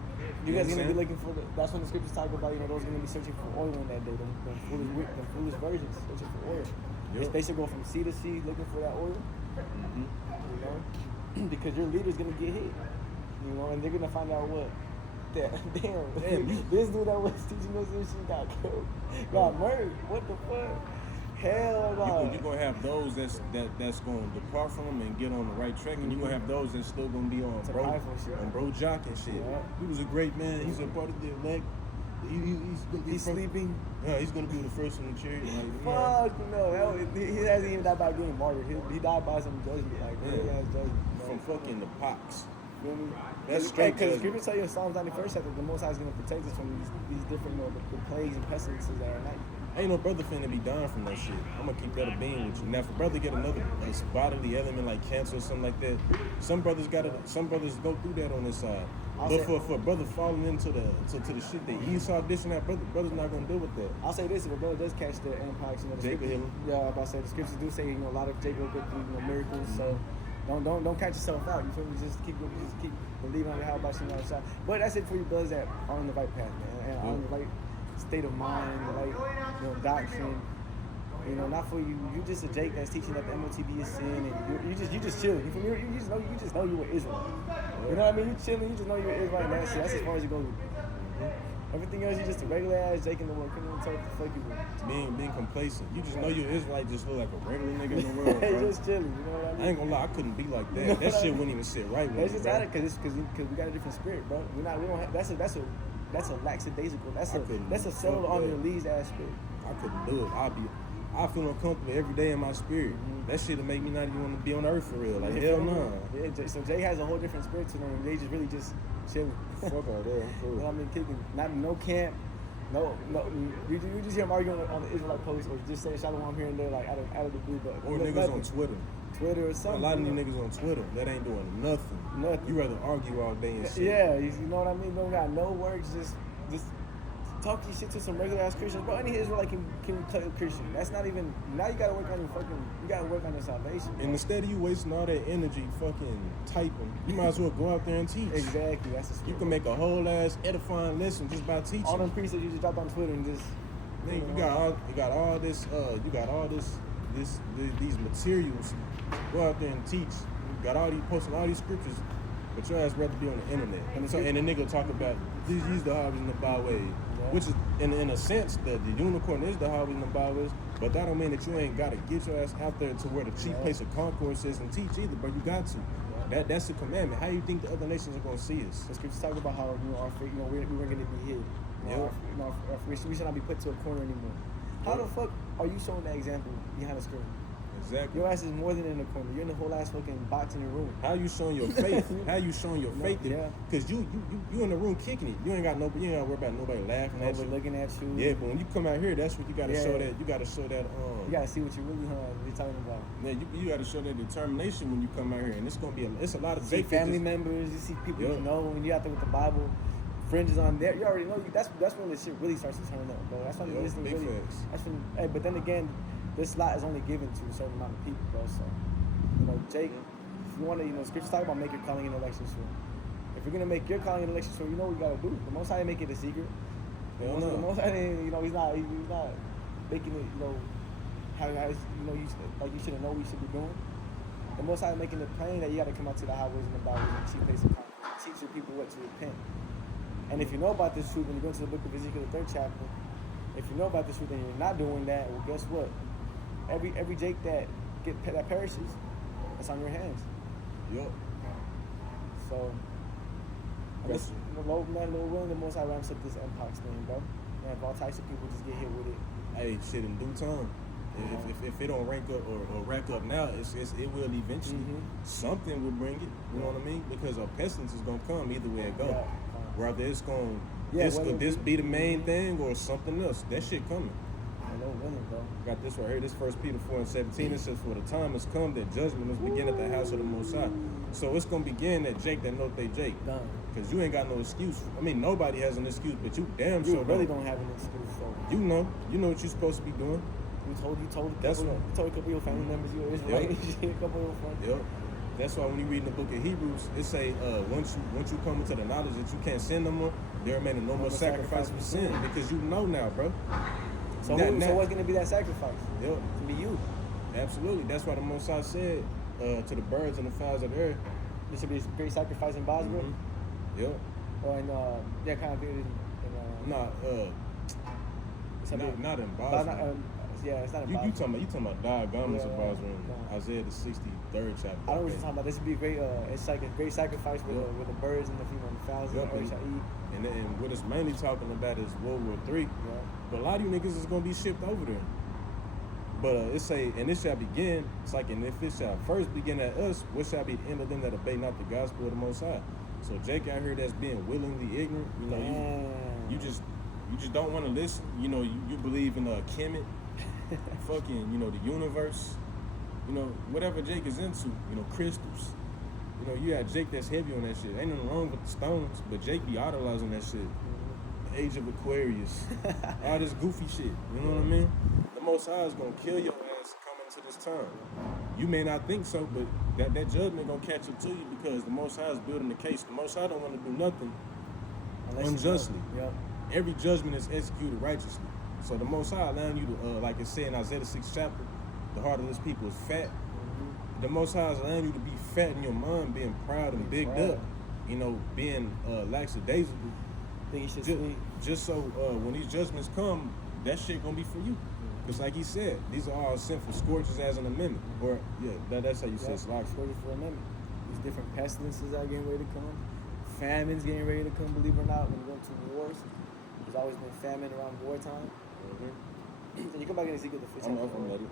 You guys gonna be looking for that's when the scriptures talk about, those gonna be searching for oil in that day. The foolish virgins searching for oil. Yep. They should go from sea to sea looking for that oil. Mm-hmm. Because your leader's gonna get hit. And they're gonna find out what. Damn, this dude that was teaching us this shit got killed. Got murdered. What the fuck? Hell no. You're gonna have those that's gonna depart from them and get on the right track, and you're gonna have those that's still gonna be on bro jock and shit. Yeah. He was a great man. He's a part of the elect. He's sleeping. Yeah, he's gonna be the first in the chariot. Fuck no. He hasn't even died by getting martyred. He died by some judgment. Judgment. From fucking the pox. Feel me? That's straight. Because scripture tell you in Psalms 91 that the Most High is gonna protect us from these different the plagues and pestilences that are at night. Ain't no brother finna be dying from that shit. I'm gonna keep that a being with you. Now, if a brother get another bodily element like cancer or something like that, some brothers go through that on this side. But for a brother falling into the shit that Esau dishing out, brother's not gonna deal with that. I'll say this: if a brother does catch the empires, Jake will heal him. Yeah, I'm about to say the scriptures do say a lot of Jacob will go through miracles. So don't catch yourself out. You feel me? Just keep believing on how about you outside. But that's it for you brothers that are on the right path, man, and on the right state of mind, the right doctrine. Not for you. You just a Jake that's teaching that the MOTB is sin, and you just chilling. You feel me? You just know you were Israel. You know what I mean? You chilling. You just know you're Israel, and that's it. That's as far as you go. Everything else, you just a regular ass Jake in the world. Couldn't even tell what the fuck you were. Being complacent. You just know you're Israelite. Just look like a regular nigga in the world, bro. Just chilling. You know what I mean? I ain't gonna lie. I couldn't be like that. That shit wouldn't even sit right with me. That's just out of because we got a different spirit, bro. We don't have. That's a lackadaisical. That's a settled on your leads ass spirit. I couldn't do it. I feel uncomfortable every day in my spirit. Mm-hmm. That shit'll make me not even want to be on earth for real. Like, hell no. Yeah, so Jay has a whole different spirit to them. They just really just chilling. Fuck all that. Cool. You know what I mean? Kicking. No camp. No. You just hear them arguing on the Israelite post or just say shalom here and there, like out of the blue. But or niggas on Twitter or something. A lot of these niggas on Twitter that ain't doing nothing. You rather argue all day and shit. Yeah, you know what I mean? Don't got no works, just talk your shit to some regular ass Christians. But any Israelite can play a Christian. That's not even. Now you gotta work on your salvation. And instead of you wasting all that energy fucking typing, you might as well go out there and teach. Exactly, that's the spirit. You can make a whole ass edifying lesson just by teaching. All them priests that you just drop on Twitter and just. You got all this these materials, go out there and teach. Got all these posting all these scriptures, but your ass rather be on the internet. And the nigga talk about these the hobbies and the byways, which is in a sense the unicorn is the hobbies and the byways, but that don't mean that you ain't gotta get your ass out there to where the chief place of concourse is and teach either, but you got to. That's the commandment. How you think the other nations are gonna see us? The scriptures talk about how our faith, we weren't going to be hid. We should not be put to a corner anymore. How the fuck are you showing that example behind the screen? Exactly. Your ass is more than in the corner. You're in the whole ass fucking box in the room. How you showing your faith? How you showing your faith? Because you in the room kicking it. You ain't got worry about nobody laughing at you, looking at you. Yeah, but when you come out here, that's what you gotta show that. You gotta show that. You gotta see what you really you're talking about. Yeah, you gotta show that determination when you come out here, and it's gonna be it's a lot of see family members. You see people you know when you out there with the Bible. Fringes on there, you already know. That's when the shit really starts to turn up, bro. That's when this really. That's when. Hey, but then again, this lot is only given to a certain amount of people, bro. So, Jake, if you want to, scriptures talk about make your calling and election sure. If you're gonna make your calling and election sure, you know what you gotta do. The Most High didn't make it a secret. The Most High didn't, he's not making it, how you should know what you should be doing. The Most High making it plain that you gotta come out to the highways and the byways and chief place of conference, teach your people what to repent. And if you know about this truth, when you go into the book of Ezekiel, the 3rd chapter, if you know about this truth and you're not doing that, well, guess what? Every Jake that perishes, it's on your hands. Yup. So, Lord willing, the Most High ramps up this Mpox thing, bro. And all types of people just get hit with it. Hey, shit, in due time. If it don't rank up or rack up now, it will eventually. Something will bring it. You know what I mean? Because a pestilence is gonna come either way it go. Whether it's going, this be the main thing or something else. That shit coming. Bro. Got this right here. This 1 Peter 4:17. It says, "For the time has come that judgment must begin at the house of the Most High." So it's gonna begin at Jake that know they Jake. Done. Cause you ain't got no excuse. I mean, nobody has an excuse, but you damn sure really don't have an excuse. So you know what you're supposed to be doing. You told a couple of your family members you were Israelite. A couple of your friends. Yep. That's why when you read in the book of Hebrews, it say once you come into the knowledge that you can't sin no more, there remain no more sacrifice for sin, because you know now, bro. So what's gonna be that sacrifice? Yep. To be you. Absolutely. That's why the Most High said to the birds and the fowls of the earth, there should be a great sacrifice in Bosra. Yep. Or in that kind of thing. Not in Bosra. It's not in you talking about diagonals of Bosra in Isaiah the 63rd chapter. I don't know what you're talking about. This would be a great. It's like a great sacrifice with the birds and the fowls and the earth shall eat. And what it's mainly talking about is World War III. Yeah. But a lot of you niggas is gonna be shipped over there. But it say, and it shall begin. It's like, and if it shall first begin at us, what shall be the end of them that obey not the gospel of the Most High? So Jake out here that's being willingly ignorant. You just don't want to listen. You believe in Kemet, fucking the universe. Whatever Jake is into. Crystals. You got Jake that's heavy on that shit. Ain't nothing wrong with the stones, but Jake be idolizing that shit. The Age of Aquarius. All this goofy shit. You know what I mean? The Most High is gonna kill your ass coming to this time. You may not think so, but that judgment gonna catch up to you, because the Most High is building the case. The Most High don't want to do nothing unjustly. Yep. Every judgment is executed righteously. So the Most High allowing you to, like it said in Isaiah the 6th chapter, the heart of this people is fat. The Most High is allowing you to be fat in your mind, being proud and bigged up, being lackadaisical. Just so when these judgments come, that shit gonna be for you. Because like he said, these are all sinful scourges as an amendment. Or, that's how you say it's like. Scourges for amendment. These different pestilences are getting ready to come. Famines getting ready to come, believe it or not, when we go to wars. There's always been famine around wartime. So you come back in Ezekiel the 5th chapter. I'm ready.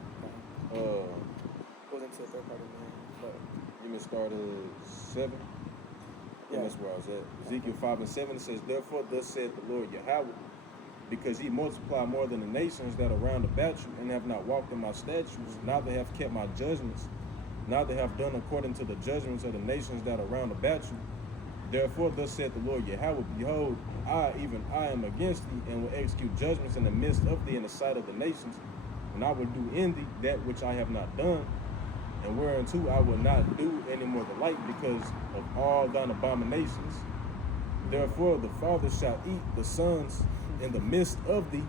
Goes into the 3rd part of the You may start at 7. Yeah, that's where I was at. Ezekiel 5:7 says, "Therefore thus saith the Lord Yahweh, because ye multiply more than the nations that are round about you, and have not walked in my statutes, neither have kept my judgments, neither have done according to the judgments of the nations that are round about you. Therefore thus saith the Lord Yahweh, behold, I, even I, am against thee, and will execute judgments in the midst of thee in the sight of the nations, and I will do in thee that which I have not done, and whereunto I will not do any more the like, because of all thine abominations. Therefore the fathers shall eat the sons in the midst of thee,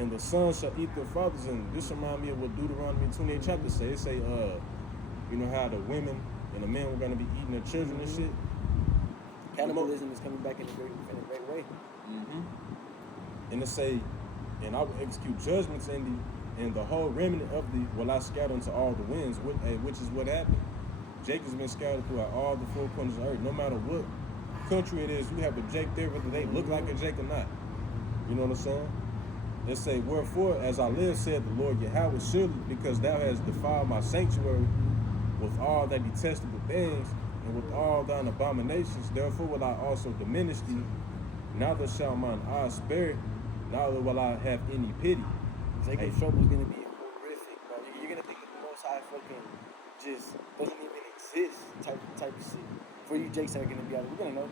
and the sons shall eat their fathers. And this reminds me of what Deuteronomy 28 chapter say. It say, you know how the women and the men were gonna be eating their children and shit. Cannibalism is coming back in a great way. And it say, and I will execute judgments in the whole remnant of the will I scatter into all the winds, which is what happened. Jacob's been scattered throughout all the four corners of the earth. No matter what country it is, you have a Jake there, whether they look like a Jake or not. You know what I'm saying? They say, wherefore, as I live, said the Lord Yahweh, surely because thou hast defiled my sanctuary with all thy detestable things, and with all thine abominations, therefore will I also diminish thee. Neither shall mine eyes spare, neither will I have any pity. Jacob's trouble is gonna be horrific, bro. You're gonna think that the Most High fucking just doesn't even exist, type of shit. For you Jakes that are gonna be out, we're gonna know.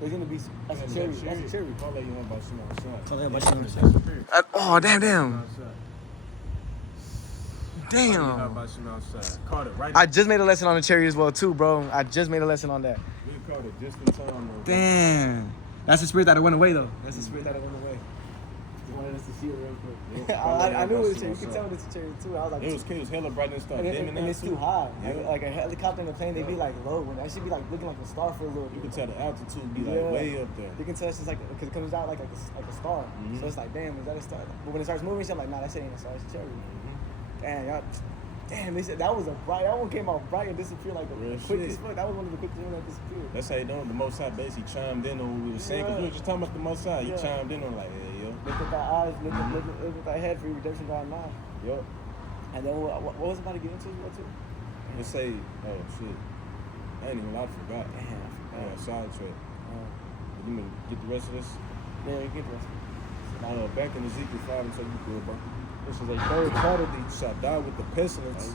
There's gonna be that's a cherry. That's a cherry. I'll let you know about shit outside. Tell them about shit outside. Oh, damn. Caught it right. I just made a lesson on the cherry as well too, bro. I just made a lesson on that. We caught it just in time, though. Damn. That's the spirit that went away though. That's the spirit that went away. Just wanted us to see it real quick. Yeah. I knew it was a cherry. You could tell it's a cherry too. I was like, It was hella bright and stuff. and it's too high. Yeah. Like a helicopter and a plane, they be like low. When that should be like looking like a star for a little You bit. can tell the altitude be like way up there. You can tell it's just like because it comes out like a star. So it's like, damn, is that a star? But when it starts moving, I'm like, nah, that shit ain't a star. It's a cherry. Damn, y'all. Damn, they said that was a bright. That one came out bright and disappeared like Real a quick shit. as fuck. That was one of the quickest ones that disappeared. That's how you know the Most High basically chimed in on what we were saying. Because we were just talking about the Most High. He Yeah. chimed in on like, hey, yo. Lift up thy eyes, lift up thy head for your redemption by mine. Yo. And then what was it about to get into? What too? It say, oh shit. I ain't even I forgot. Damn, I forgot. Yeah, sidetrack. You mean get the rest of this? Yeah, get this. Back in Ezekiel 5 until you good, bro. This is a third part of thee shall die with the pestilence.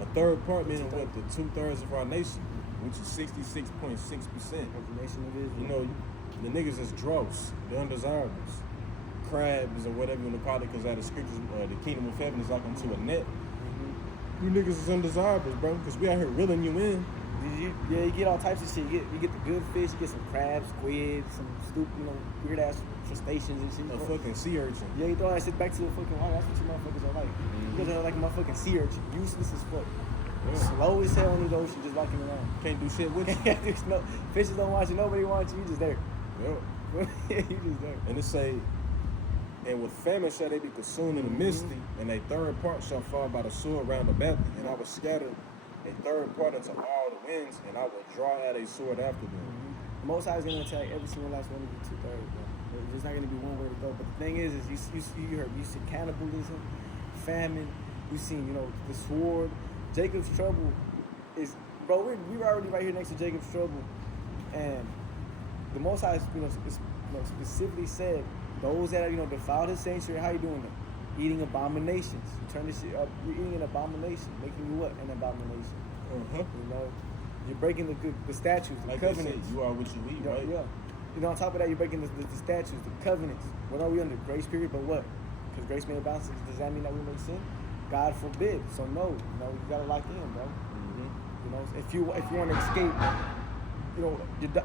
A third part meaning what? The 2/3 of our nation, which is 66.6%. The nation of Israel. You know, the niggas is dross, the undesirables, crabs or whatever you want to call it, because out of scriptures, the kingdom of heaven is like unto a net. You niggas is undesirables, bro, because we out here reeling you in. You get all types of shit. You get the good fish, you get some crabs, squid, some stupid, weird ass crustaceans and shit. A fucking sea urchin. Yeah, you throw that shit back to the fucking water. That's what you motherfuckers are like. You guys are like a motherfucking sea urchin. Useless as fuck. Yeah. Slow as hell in the ocean, just walking around. Can't do shit with you. There's no fishes don't want you. Nobody wants you. You just there. Yep. You just there. And it say, and with famine shall they be consumed in the misty, and a third part shall fall by the sword round about thee, and I will scatter a third part into all the winds, and I will draw out a sword after them. The Most High is going to attack every single last one of you 2/3, bro. There's not going to be one way to go. But the thing is you see cannibalism, famine, you seen, the sword. Jacob's trouble is, bro, we were already right here next to Jacob's trouble. And the Most High, specifically said, those that are, defiled his sanctuary, how you doing them? Eating abominations. You turn this shit up, you're eating an abomination. Making you what? An abomination. You're breaking the statues, the like covenants. Say, you are what you eat, right? Yeah. On top of that, you're breaking the statutes, the covenants. What are we under? Grace period, but what? Because grace made bounces, does that mean that we may sin? God forbid. So no, you gotta lock in, bro. If you want to escape,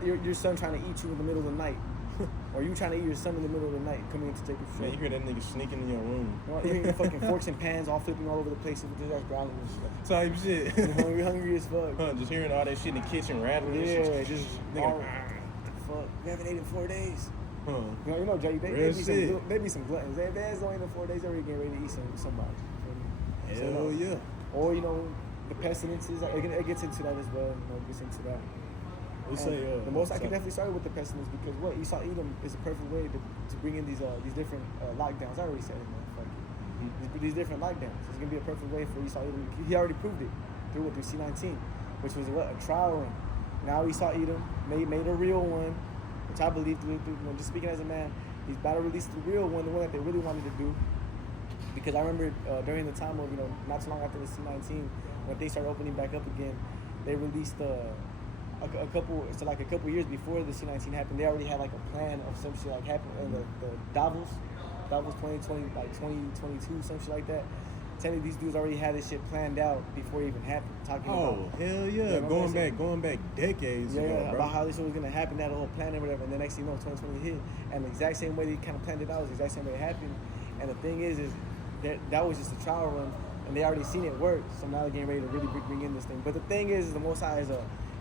your son trying to eat you in the middle of the night, or you trying to eat your son in the middle of the night, coming into Jacob's Man, trouble. you hear that nigga sneaking in your room. You hear fucking forks and pans all flipping all over the place with his ass growling and shit. Type shit. You're hungry as fuck. Just hearing all that shit in the kitchen rattling. and Yeah, shit. just nigga. fuck. We haven't ate in 4 days. Huh. Jay, Real shit. they be some gluttons. They don't eat in 4 days. They're already getting ready to eat somebody. Hell yeah. Or the pestilences. It gets into that as well. It gets into that. They say the most I can definitely start with the pestilence because what Esau Edom is a perfect way to bring in these different lockdowns. I already said it, man. Fuck it. These different lockdowns. It's gonna be a perfect way for Esau Edom. He already proved it through C-19, which was a trial run. Now Esau Edom made a real one, which I believe through just speaking as a man, he's about to release the real one, the one that they really wanted to do. Because I remember during the time of not too long after the C-19, when they started opening back up again, they released a couple years before the C-19 happened. They already had like a plan of some shit like happened in the Davos 2020, like 2022, some shit like that. Telling me these dudes already had this shit planned out before it even happened. Talking about hell yeah, going back decades ago, bro. About how this shit was gonna happen, that whole plan and whatever. And the next thing you know, 2020 hit, and the exact same way they kind of planned it out was the exact same way it happened. And the thing is that was just a trial run, and they already seen it work. So now they're getting ready to really bring in this thing. But the thing is the Most High is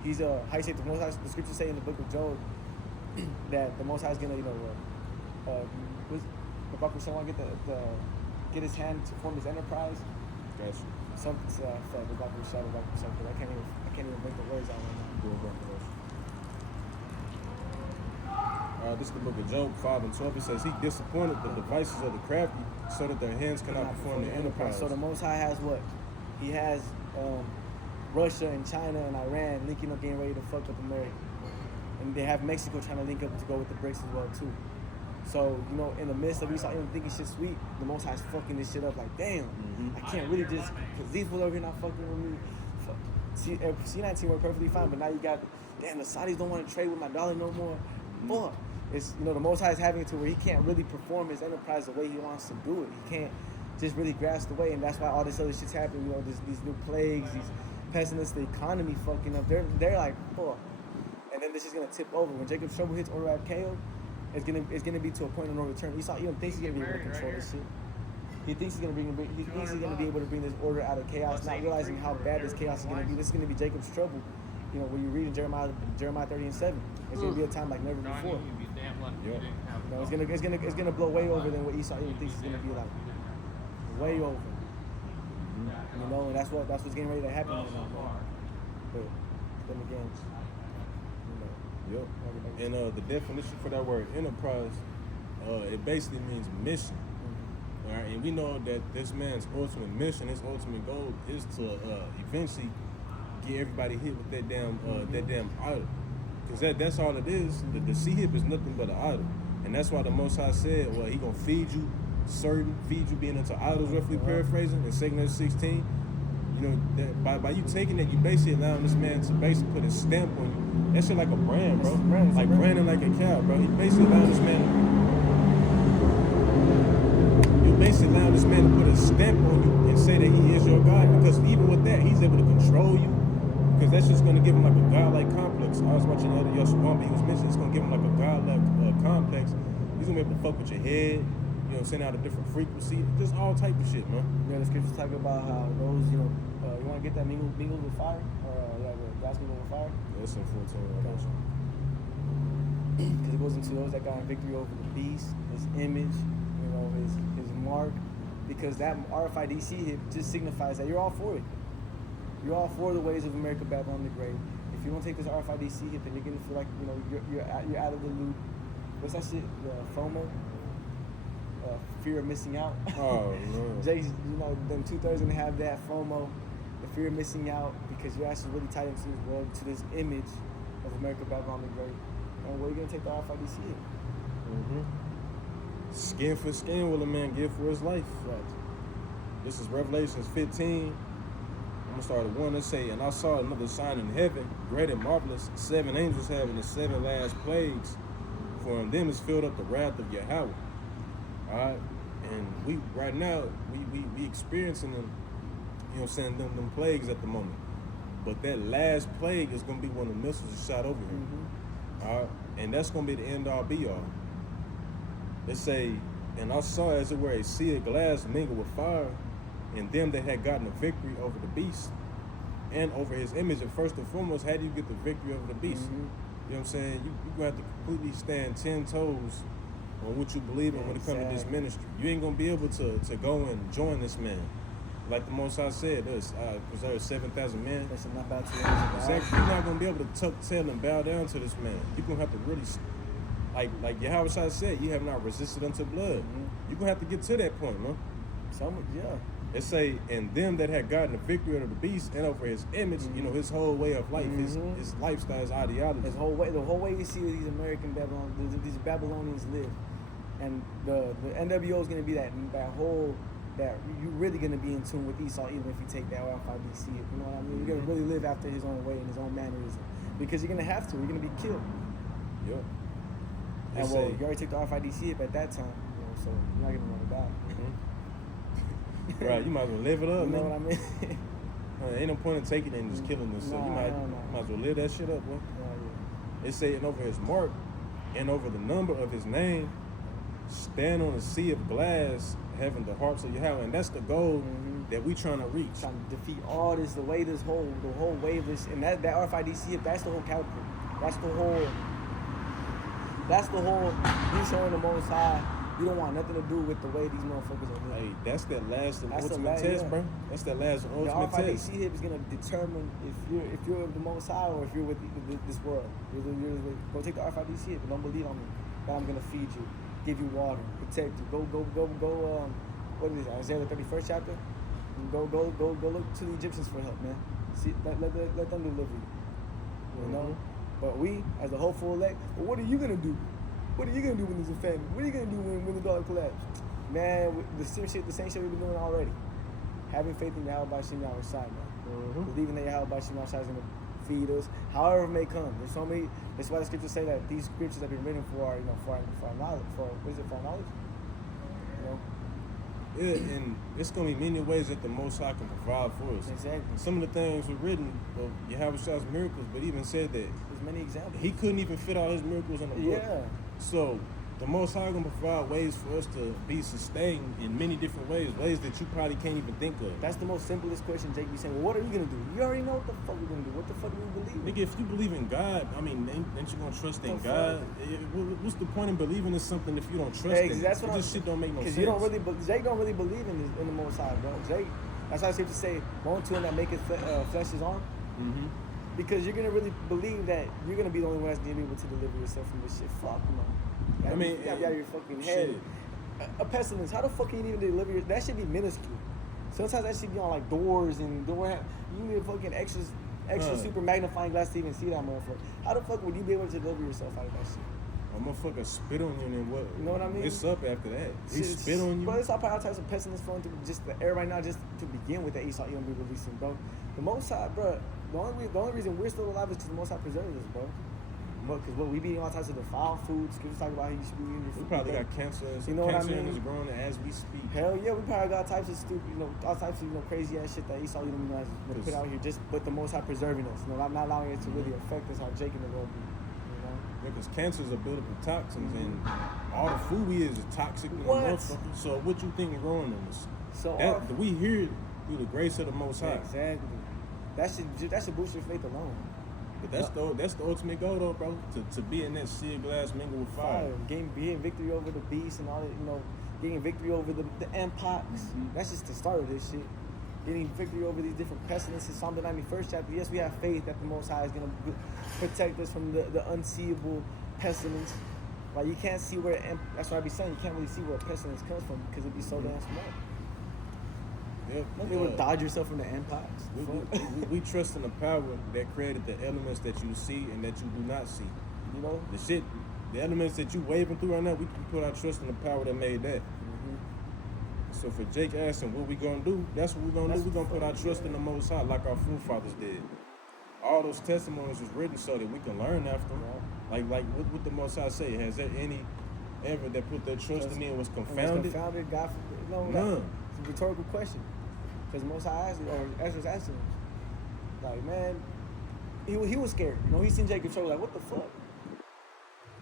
he's a how you say the Most High. The scriptures say in the book of Job that the Most High is gonna the Baruch Shalom get his hand to form his enterprise. Gotcha. Something to that effect. The Baruch Shalom, something. I can't even make the words out right now. This is the book of Job 5 and 12. It says, he disappointed the devices of the crafty so that their hands cannot perform the enterprise. So the Most High has what? He has Russia and China and Iran linking up, getting ready to fuck up America. And they have Mexico trying to link up to go with the BRICS as well, too. So, in the midst of Esau even thinking shit sweet, the Most High's fucking this shit up like, damn, I can't really just, because these people over here not fucking with me. C-19 worked perfectly fine, but now you got, damn, the Saudis don't want to trade with my dollar no more. Fuck. It's, the Most High is having it to where he can't really perform his enterprise the way he wants to do it. He can't just really grasp the way, and that's why all this other shit's happening. These new plagues, these pessimists, the economy fucking up. They're like, fuck. And then this is gonna tip over. When Jacob's trouble hits order at KO, it's gonna be to a point of no return. Esau even thinks he's gonna be able to control this shit. He thinks he's gonna be able to bring this order out of chaos, not realizing how bad this chaos is gonna be. This is gonna be Jacob's trouble. When you read in Jeremiah 30 and 7, it's gonna be a time like never before. It's gonna blow way over than what Esau even thinks it's gonna be like. Way over. And that's what's getting ready to happen right now. But then again, Yep. And the definition for that word enterprise, it basically means mission. All right, and we know that this man's ultimate mission, his ultimate goal, is to eventually get everybody hit with that damn idol, because that's all it is. The sea hip is nothing but an idol, and that's why the Most High said, well, he gonna feed you being into idols, roughly paraphrasing in 2 16. That by you taking that, you basically allowing this man to basically put a stamp on you. That shit like a brand, bro. Like branding like a cow, bro. You basically allowing this man to put a stamp on you and say that he is your God. Because even with that, he's able to control you. Because that's just gonna give him like a godlike complex. I was watching the other Yashwamba, he was mentioning it's gonna give him like a godlike complex. He's gonna be able to fuck with your head. Send out a different frequency, just all type of shit, man. The scriptures talk about how those, you want to get that mingled with fire, or the gospel with fire. That's in 14. Because it goes into those that got victory over the beast, his image, his mark. Because that RFID hip just signifies that you're all for it. You're all for the ways of America, Babylon the Great. If you don't take this RFID hip, then you're gonna feel like you're out of the loop. What's that shit? The FOMO. Fear of missing out. Oh no. Jay, them 2/3 gonna have that FOMO, the fear of missing out, because you're actually really tied into this world, to this image of America, Babylon the Great. And where are you gonna take the RFID hip? Skin for skin will a man give for his life. Right. This is Revelations 15. I'm gonna start at 1 and say, and I saw another sign in heaven, great and marvelous, 7 angels having the 7 last plagues, for in them is filled up the wrath of Yahweh. Alright, and we right now we experiencing them, them plagues at the moment. But that last plague is gonna be when the missiles are shot over here. Alright, and that's gonna be the end all be all. They say, and I saw as it were a sea of glass mingled with fire, and them that had gotten the victory over the beast and over his image. And first and foremost, how do you get the victory over the beast? You know what I'm saying? You're gonna have to completely stand 10 toes on what you believe in when it comes to this ministry. You ain't gonna be able to go and join this man. Like the Most High said, there's 7,000 men. Exactly. You're not gonna be able to tuck tail and bow down to this man. You're gonna have to really, like yahawashi said, you have not resisted unto blood. You're gonna have to get to that point, man. It say, and them that had gotten the victory over the beast and over his image, his whole way of life, his lifestyle, his ideology. The whole way you see these these Babylonians live. And the NWO is going to be that you're really going to be in tune with Esau, even if you take that RFID. You know what I mean? You're going to really live after his own way and his own mannerism. Because you're going to have to. You're going to be killed. Yep. And you already took the RFID at that time, so you're not going to want to die. Right, you might as well live it up, you know man. what I mean? Ain't no point in taking it and just killing this. So you might as well live that shit up, boy. It saying over his mark and over the number of his name stand on a sea of glass, having the hearts of Yahweh, and that's the goal that we trying to reach. Trying to defeat all this, the whole wave, this, and that RFID hip, that's the whole catapult. That's the whole. You showing the Most High. You don't want nothing to do with the way these motherfuckers are living. Hey, that's that last and That's the ultimate last, test, yeah. bro. That's that last and The ultimate RFID test. hip is gonna determine if you're the Most High or if you're with this world. Go take the RFID hip and don't believe on me. That I'm gonna feed you, give you water, protect you. Go. What is it? Isaiah the 31st chapter. Go look to the Egyptians for help, man. See, let them deliver you. You know. But we, as the hopeful elect, well, what are you gonna do? What are you gonna do when there's a famine? What are you gonna do when the dollar collapses? Man, the same shit we've been doing already. Having faith in yahawashi, man. Believing that yahawashi is gonna feed us, however it may come. There's so many. That's why the scriptures say that these scriptures have been written for our, for our knowledge. For our knowledge? You know. Yeah, and it's gonna be many ways that the Most High can provide for us. Exactly. Some of the things were written of Yahweh's miracles, but even said that There's many examples. he couldn't even fit all his miracles in the book. Yeah. So the Most High gonna provide ways for us to be sustained in many different ways that you probably can't even think of. That's the most simplest question Jake be saying. Well, what are you gonna do? You already know what the fuck we're gonna do. What the fuck do we believe in? Nigga, if you believe in God, I mean, ain't you gonna trust in The God? What's the point in believing in something if you don't trust in it? That's what This shit don't make no sense. Because you don't really, Jake don't really believe in the Most High, bro. Jake, that's why I to say, "Won't to him that maketh flesh his arm." Because you're gonna really believe that you're gonna be the only one that's gonna be able to deliver yourself from this shit. Fuck, man. I mean, you gotta be out of your fucking head. A pestilence. How the fuck can you even deliver your? That should be minuscule. Sometimes that should be on like doors and door. You need a fucking extra super magnifying glass to even see that motherfucker. How the fuck would you be able to deliver yourself out of that shit? A motherfucker spit on you and then what? You know what I mean? It's up after that. He spit on you. Bro, it's all types of pestilence flowing through just the air right now, just to begin with that Esau you gonna be releasing, bro. The Most High, bro. The only reason we're still alive is because the Most High preserves us, bro. Because we be eating all types of defiled foods. Scriptures talk about how you should be eating your food. We probably got cancer. You know what I cancer mean? is growing as we speak. Hell yeah, we probably got types of stupid, all types of crazy ass shit that Esau has put out here. Just but the Most High preserving us, not allowing it to really affect us how Jake and the world be. Yeah, because cancers are built up of toxins, and all the food we eat is toxic. What? So what you think is growing in us? So we hear it through the grace of the Most High. Exactly. That should boost your faith alone. But that's the ultimate goal, though, bro. To be in that sea of glass mingled with fire. Getting victory over the beast and all that, getting victory over the mpox. That's just the start of this shit. Getting victory over these different pestilences. Psalm the 91st chapter. Yes, we have faith that the Most High is going to protect us from the unseeable pestilence. Like, you can't see where, that's what I be saying, you can't really see where a pestilence comes from because it be so damn small. Yep. You be able to dodge yourself from the mpox. We trust in the power that created the elements that you see and that you do not see. You know? The elements that you waving through right now, we put our trust in the power that made that. So for Jake asking what we gonna do, that's what we're gonna do. We're gonna put our trust in the Most High like our forefathers did. All those testimonies was written so that we can learn after them. Like what the Most High say? Has there any ever that put their trust in me and was confounded? God, None. It's a rhetorical question. Because Most High asked, or Ezra's asking him, like, man, he was scared. He seen Jacob trouble, like, what the fuck?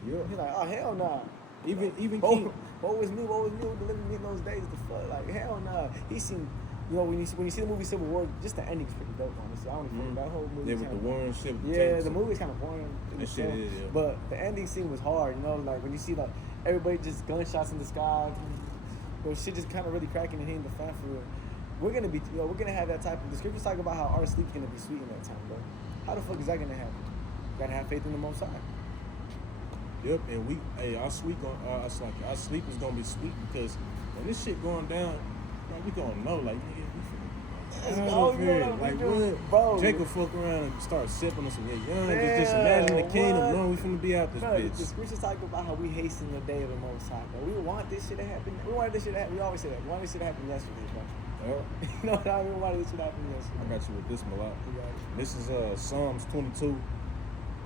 Yeah. He's like, oh, hell nah. Even King. What was me who delivered me in those days? The fuck? Like, hell nah. He seen, when you see the movie Civil War, just the ending's pretty dope, honestly. I don't even that whole movie. Yeah, with the war and shit. Yeah, the movie's kind of boring. That shit is, yeah. But the ending scene was hard, like when you see like everybody just gunshots in the sky, shit just kind of really cracking and hitting the fan for real. We're gonna be, we're gonna have that type of. The scriptures talk about how our sleep's gonna be sweet in that time, bro. How the fuck is that gonna happen? You gotta have faith in the Most High. Yep, and our sleep is gonna be sweet because when this shit going down, man, we gonna know, like, nigga, bro. Jacob fuck around and start sipping on some just imagine the kingdom knowing we finna be out this bitch. The scriptures talk about how we hasten the day of the Most High, bro. We want this shit to happen. We want this shit to happen. We always say that. We want this shit to happen yesterday, bro. You know what I mean? We wanted this shit to happen yesterday. I got you with this, Malak. This is Psalms 22.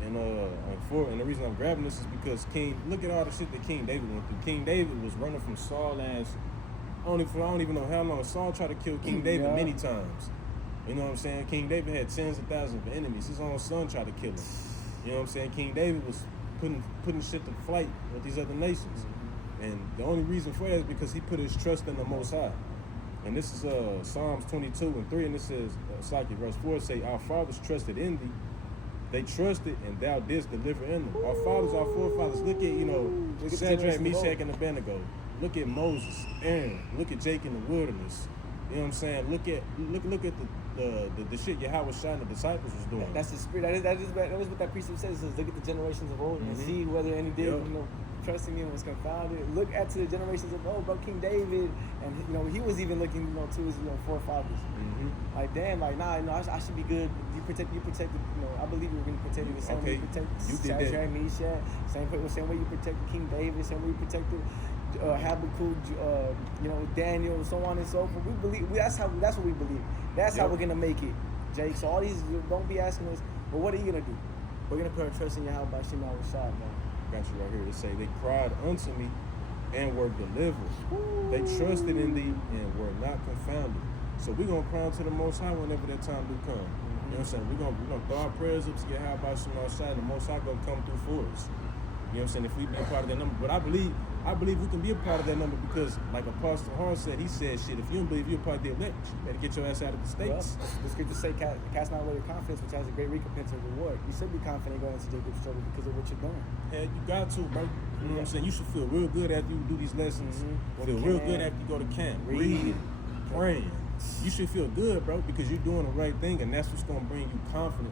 And the reason I'm grabbing this is because look at all the shit that King David went through. King David was running from Saul I don't even know how long. Saul tried to kill King David many times. You know what I'm saying? King David had tens of thousands of enemies. His own son tried to kill him. You know what I'm saying? King David was putting shit to flight with these other nations. And the only reason for that is because he put his trust in the Most High. And this is Psalms 22:3, and it says, verse 4 say, our fathers trusted in thee. They trusted, and thou didst deliver in them. Our fathers, our forefathers. Look at, Look at Shadrach, the Meshach, and Abednego. Look at Moses, Aaron. Look at Jake in the wilderness. You know what I'm saying? Look at the shit Yahawashi and the disciples was doing. That's the spirit. That is what that precept says. It says, look at the generations of old and see whether any did, trusting me and was confounded. Look at to the generations of old, bro. King David, and he was even looking, to his forefathers. Like, damn, like, nah, I should be good. You protected. I believe you're gonna protect me the same way you protected Shadrach, Meshach, same way you protected King David, same way you protected Habakkuk, Daniel, so on and so forth. We believe. That's what we believe. That's how we're gonna make it, Jake. So all these, don't be asking us, well, what are you gonna do? We're gonna put our trust in Yahweh by Shema Rashad, man. Got you right here to say, they cried unto me and were delivered. They trusted in thee and were not confounded. So we're gonna cry unto the Most High whenever that time do come. You know what I'm saying? We're gonna throw our prayers up to Yahweh Shema Rashad, and the Most High gonna come through for us. You know what I'm saying? If we be a part of that number. But I believe we can be a part of that number because, like Apostle Hall said, he said, shit, if you don't believe you're a part of the elect, you better get your ass out of the States. Well, the scriptures say, cast not away your confidence, which has a great recompense or reward. You should be confident going into Jacob's struggle because of what you're doing. Yeah, you got to, bro. You know what I'm saying? You should feel real good after you do these lessons. Feel real good after you go to camp. Reading, praying. You should feel good, bro, because you're doing the right thing, and that's what's gonna bring you confidence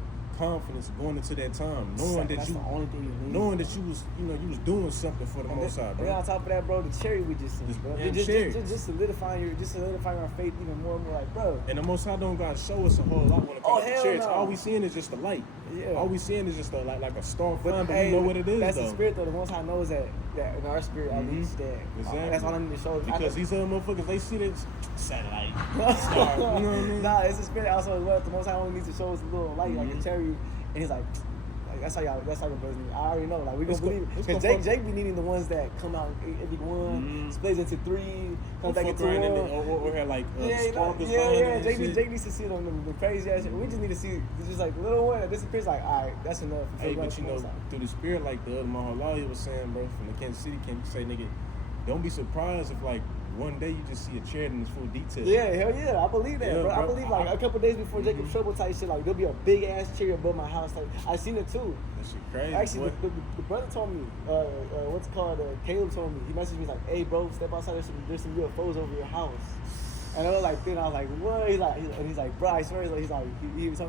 going into that time, knowing that the only thing you need. Knowing that you was doing something for the Most High, bro. And on top of that, bro, the cherry we just seen, bro. Just solidifying our faith even more and more, like, bro. And the Most High don't gotta show us a whole lot when it comes to church. No. All we seeing is just the light. Yeah. All we seeing is just like a star flying, but we know what it is. That's though. the spirit, though. The Most High knows that in our spirit, at least, that exactly. That's all I need to show. Because these other motherfuckers, they see this satellite star. You know what I mean? Nah, it's the spirit also as well. The Most High only needs to show us a little light, like a cherry. And he's like that's how your brothers need. I already know. Like, we gonna believe it. Because Jake be needing the ones that come out every one, splits into three, comes back into one. Or have like sparkles. Jake needs to see them crazy ass shit. We just need to see just like the little one that disappears. Like, all right, that's enough. Hey, but through the spirit, like the other Mahalahi was saying, bro, from the Kansas City camp, you say, nigga, don't be surprised if like one day you just see a chariot in its full detail. Yeah, hell yeah, I believe that, Yeah, bro. I bro. believe like a couple days before Jacob's trouble type shit, like there'll be a big ass chariot above my house. Like I seen it too. That shit crazy. Actually, the brother told me, what's it called? Caleb told me. He messaged me like, "Hey, bro, step outside. There's some UFOs over your house." And I was like, what? He's like, bro, I swear. He told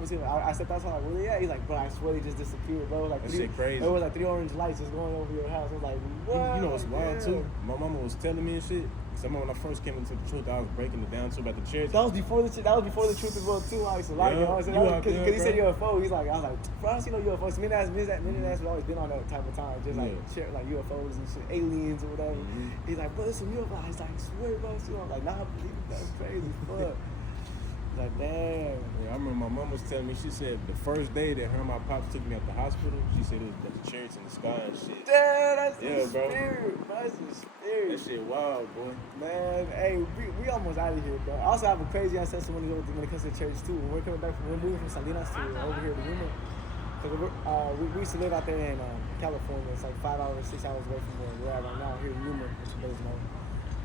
me too. I stepped outside, like, where they at? He's like, bro, I swear they just disappeared, bro. Like, that shit crazy. There was like 3 orange lights just going over your house. I was like, what? You know what's wild too? My mama was telling me and shit. Cause I remember when I first came into the truth, I was breaking it down too about the church. That was before the truth as well too. I used to like it. Because he said UFO. He's like, I was like, bro, I don't see no UFOs. Me and Ass has always been on that type of time, just like like UFOs and shit, aliens or whatever. He's like, bro, there's some UFOs. He's like, swear, bro. I'm like, nah, I believe it. That's crazy. Fuck. Like, damn. Yeah, I remember my mom was telling me, she said the first day that her and my pops took me at the hospital, she said it was the chariots in the sky and shit. Damn, that's the bro. spirit. That's the spirit. That shit wild, boy. Man, hey, we almost out of here, bro. I also have a crazy ass testimony when it comes to church too. When we're moving from Salinas to over here to Yuma. Because we used to live out there in California. It's like 5 hours, 6 hours away from where we're at right now, here in Yuma, which you guys know.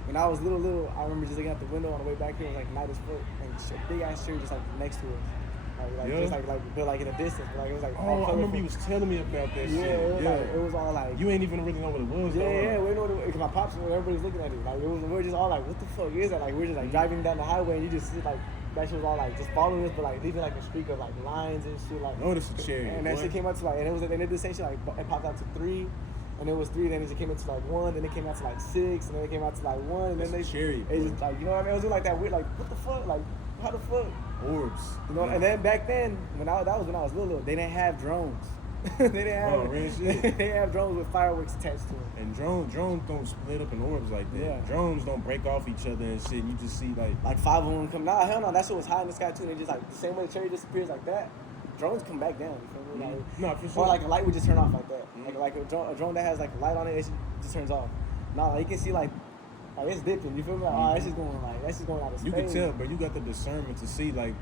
When I was little, I remember just looking out the window on the way back here, it was like night as fuck, and a big ass tree just like next to us. Just like in a distance, but like it was like. Oh, I remember you was telling me about that shit. It was all like. You ain't even really know what it was. Yeah, we know what it was. Cause my pops, when everybody's looking at it, like we were just all like, what the fuck is that? Like we're just like driving down the highway, and you just see like that shit was all like just following us, but like leaving like a streak of like lines and shit like. Oh, this is cherry. And that shit came out to like, and it was, and they did the same shit like it popped out to 3. And it was 3, then it came into like 1, then it came out to like 6, and then it came out to like 1, and then they cherry. It just like, you know what I mean? It was like that weird, like what the fuck, like how the fuck? Orbs. You know, and then back then that was when I was little, they didn't have drones. They didn't have real shit. They didn't have drones with fireworks attached to them. And drones don't split up in orbs like that. Yeah. Drones don't break off each other and shit. You just see like 5 of them come. Nah, hell no, that shit was high in the sky too. They just like the same way the cherry disappears like that. Drones come back down. You feel me? Like, no, for sure. Or like a light would just turn off like that. Like a drone that has like a light on it, it just turns off. Nah, like you can see like it's dipping. You feel me? Like, that's just going out of space. You can tell, but you got the discernment to see like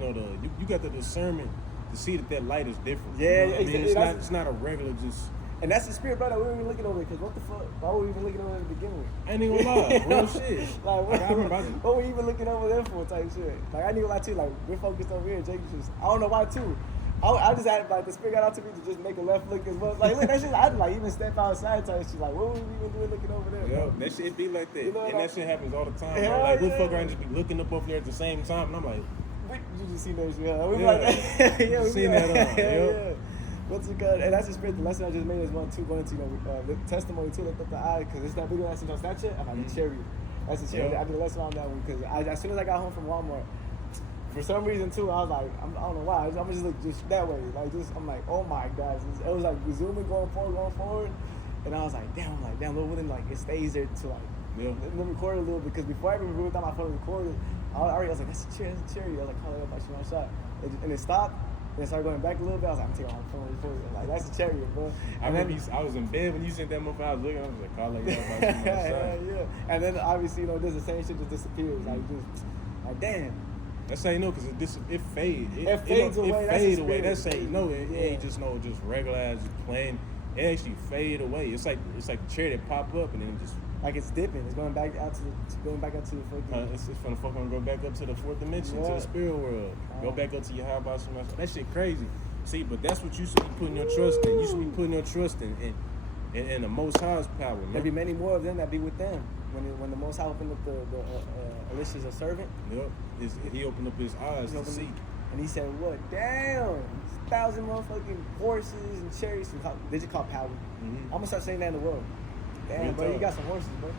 you got the discernment to see that light is different. Yeah, you know I mean? It's not a regular just And that's the spirit, brother. We weren't even looking over it, because what the fuck? Why were we even looking over it to begin with? I ain't even gonna lie, real shit. Like, I remember. what were we even looking over there for, type shit? Like, I ain't gonna lie too. Like, we're focused over here. Jake just, I don't know why too. I just had, like, the spirit got out to me to just make a left look as well. Like, look, that shit, I'd like even step outside type shit. Like, what were we even doing looking over there? Yo, bro? that shit be like that. You know, And like- that shit happens all the time, Hell bro. Like, we yeah. fuck around and just be looking up over there at the same time, and I'm like, You just seen that shit. Huh? We be Yeah. like, yeah, we be Seen like, that on, yeah. What's it called? And that's the spirit. The lesson I just made is one too. Going into the testimony too. Lift up the eye, because it's that video I seen on Snapchat. I'm like the chariot. That's the chariot. Yeah. I did a lesson on that one because as soon as I got home from Walmart, for some reason too, I was like, I don't know why. I'm just like just that way. Like just I'm like, oh my God. It was like zooming, going forward, and I was like, damn, Lord, wouldn't like it stays there to like. yeah. Let me record a little, because before I even thought my phone recorded, I was like, that's a chariot. I was like, call it up, I shoot my shot. And it stopped, and it started going back a little bit. I was like, I'm taking my phone recording. Like, that's a chariot, bro. I And remember I was in bed when you sent that motherfucker. I was looking, I was like, call like that. yeah. And then obviously, just the same shit just disappears. Like, just, like, damn. That's how you know, because it fades. It fades away. It That's fades the away. spirit. That's how you know it Yeah. ain't just regular as just playing. It actually fade away. It's like the chair that pop up and then it just Like, it's dipping. It's going back out to the fucking. it's finna fucking go back up to the fourth dimension, to Yeah. the spirit world. Go back up to your yahawashi. That shit crazy. See, but that's what you should be putting your trust in. You should be putting your trust in the Most High's power, man. There'll be many more of them that be with them. When the Most High opened up the Alicia's a servant. Yep. He opened up his eyes to see. And he said, what? Damn! 1,000 motherfucking horses and chariots. They just call power. Mhm. I'm gonna start saying that in the world. Damn, Real bro, you talk. got some horses, bro.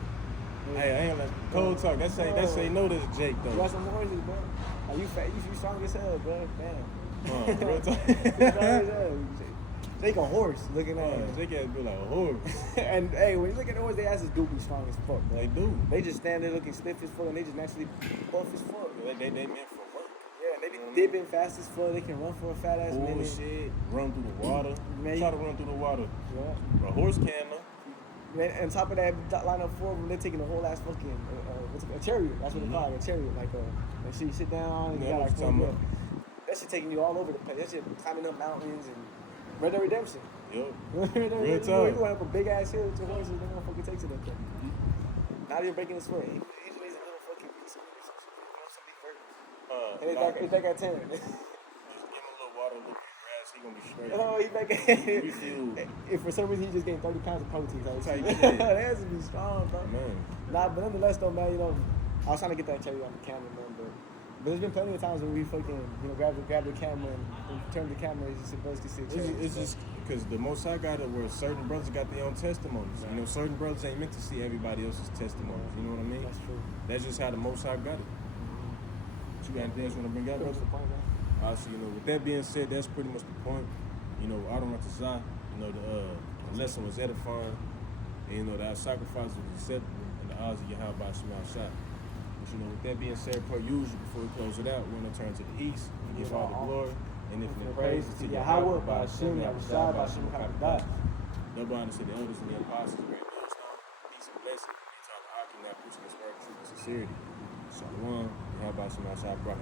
Hey, I ain't like cold talk. That say no to Jake You got though. some horses, bro. Like, you fat, you strong as hell, bro. Damn. Real talk. You strong as hell. Take a horse looking at him. Jake has be like a horse. And hey, when you look at the horse, they asses do be strong as fuck, bro. They do. They just stand there looking stiff as fuck, and they just naturally buff as fuck. They meant for work. Yeah, and they be dipping fast as fuck. They can run for a fat ass minute. Bullshit. Run through the water. Man, Try to run through the water. Yeah. A horse can though. And on top of that, line up four of them, they're taking the whole ass fucking a chariot. That's what they call it, a chariot. Like you sit down and you Yeah, got like what you four talking of about. them. That shit taking you all over the place. That shit climbing up mountains and Red Dead Redemption. Yup. Real talk. You going up a big ass hill with your horses, they gonna fucking take to that thing. Not even breaking the sweat. He just needs a little fucking piece of some beef burgers. And it's back at 10. Just give him a little water, a little grass. He gonna be straight. Oh, he back at Refueled. If for some reason he just gained 30 pounds of protein, That's how you that get it. has to be strong, bro. Man. Nah, but nonetheless though, man, I was trying to get that cherry on the camera, man, but there's been plenty of times when we fucking, grab the camera and turn the camera and just supposed to see a cherry. It's just because the Most High got it where certain brothers got their own testimonies. Right. Certain brothers ain't meant to see everybody else's testimonies. You know what I mean? That's true. That's just how the Most High got it. What you got anything else you want to bring out, What's brother? the point, man? So, with that being said, that's pretty much the point. I don't have to sign. The lesson was edifying. And, that our sacrifice was acceptable and the odds of Yahweh Shema shot. But, with that being said, per usual, before we close it out, we're going to turn to the east and give all the glory and infinite praises to Yahweh, bahasham, yahawashi, bahasham, yahawashi. Double honor to the elders and the apostles, great millstone, peace and blessing. They talk to Aki, not preaching this word, truth and sincerity. Shalom, Yahweh Shema shot, Barak,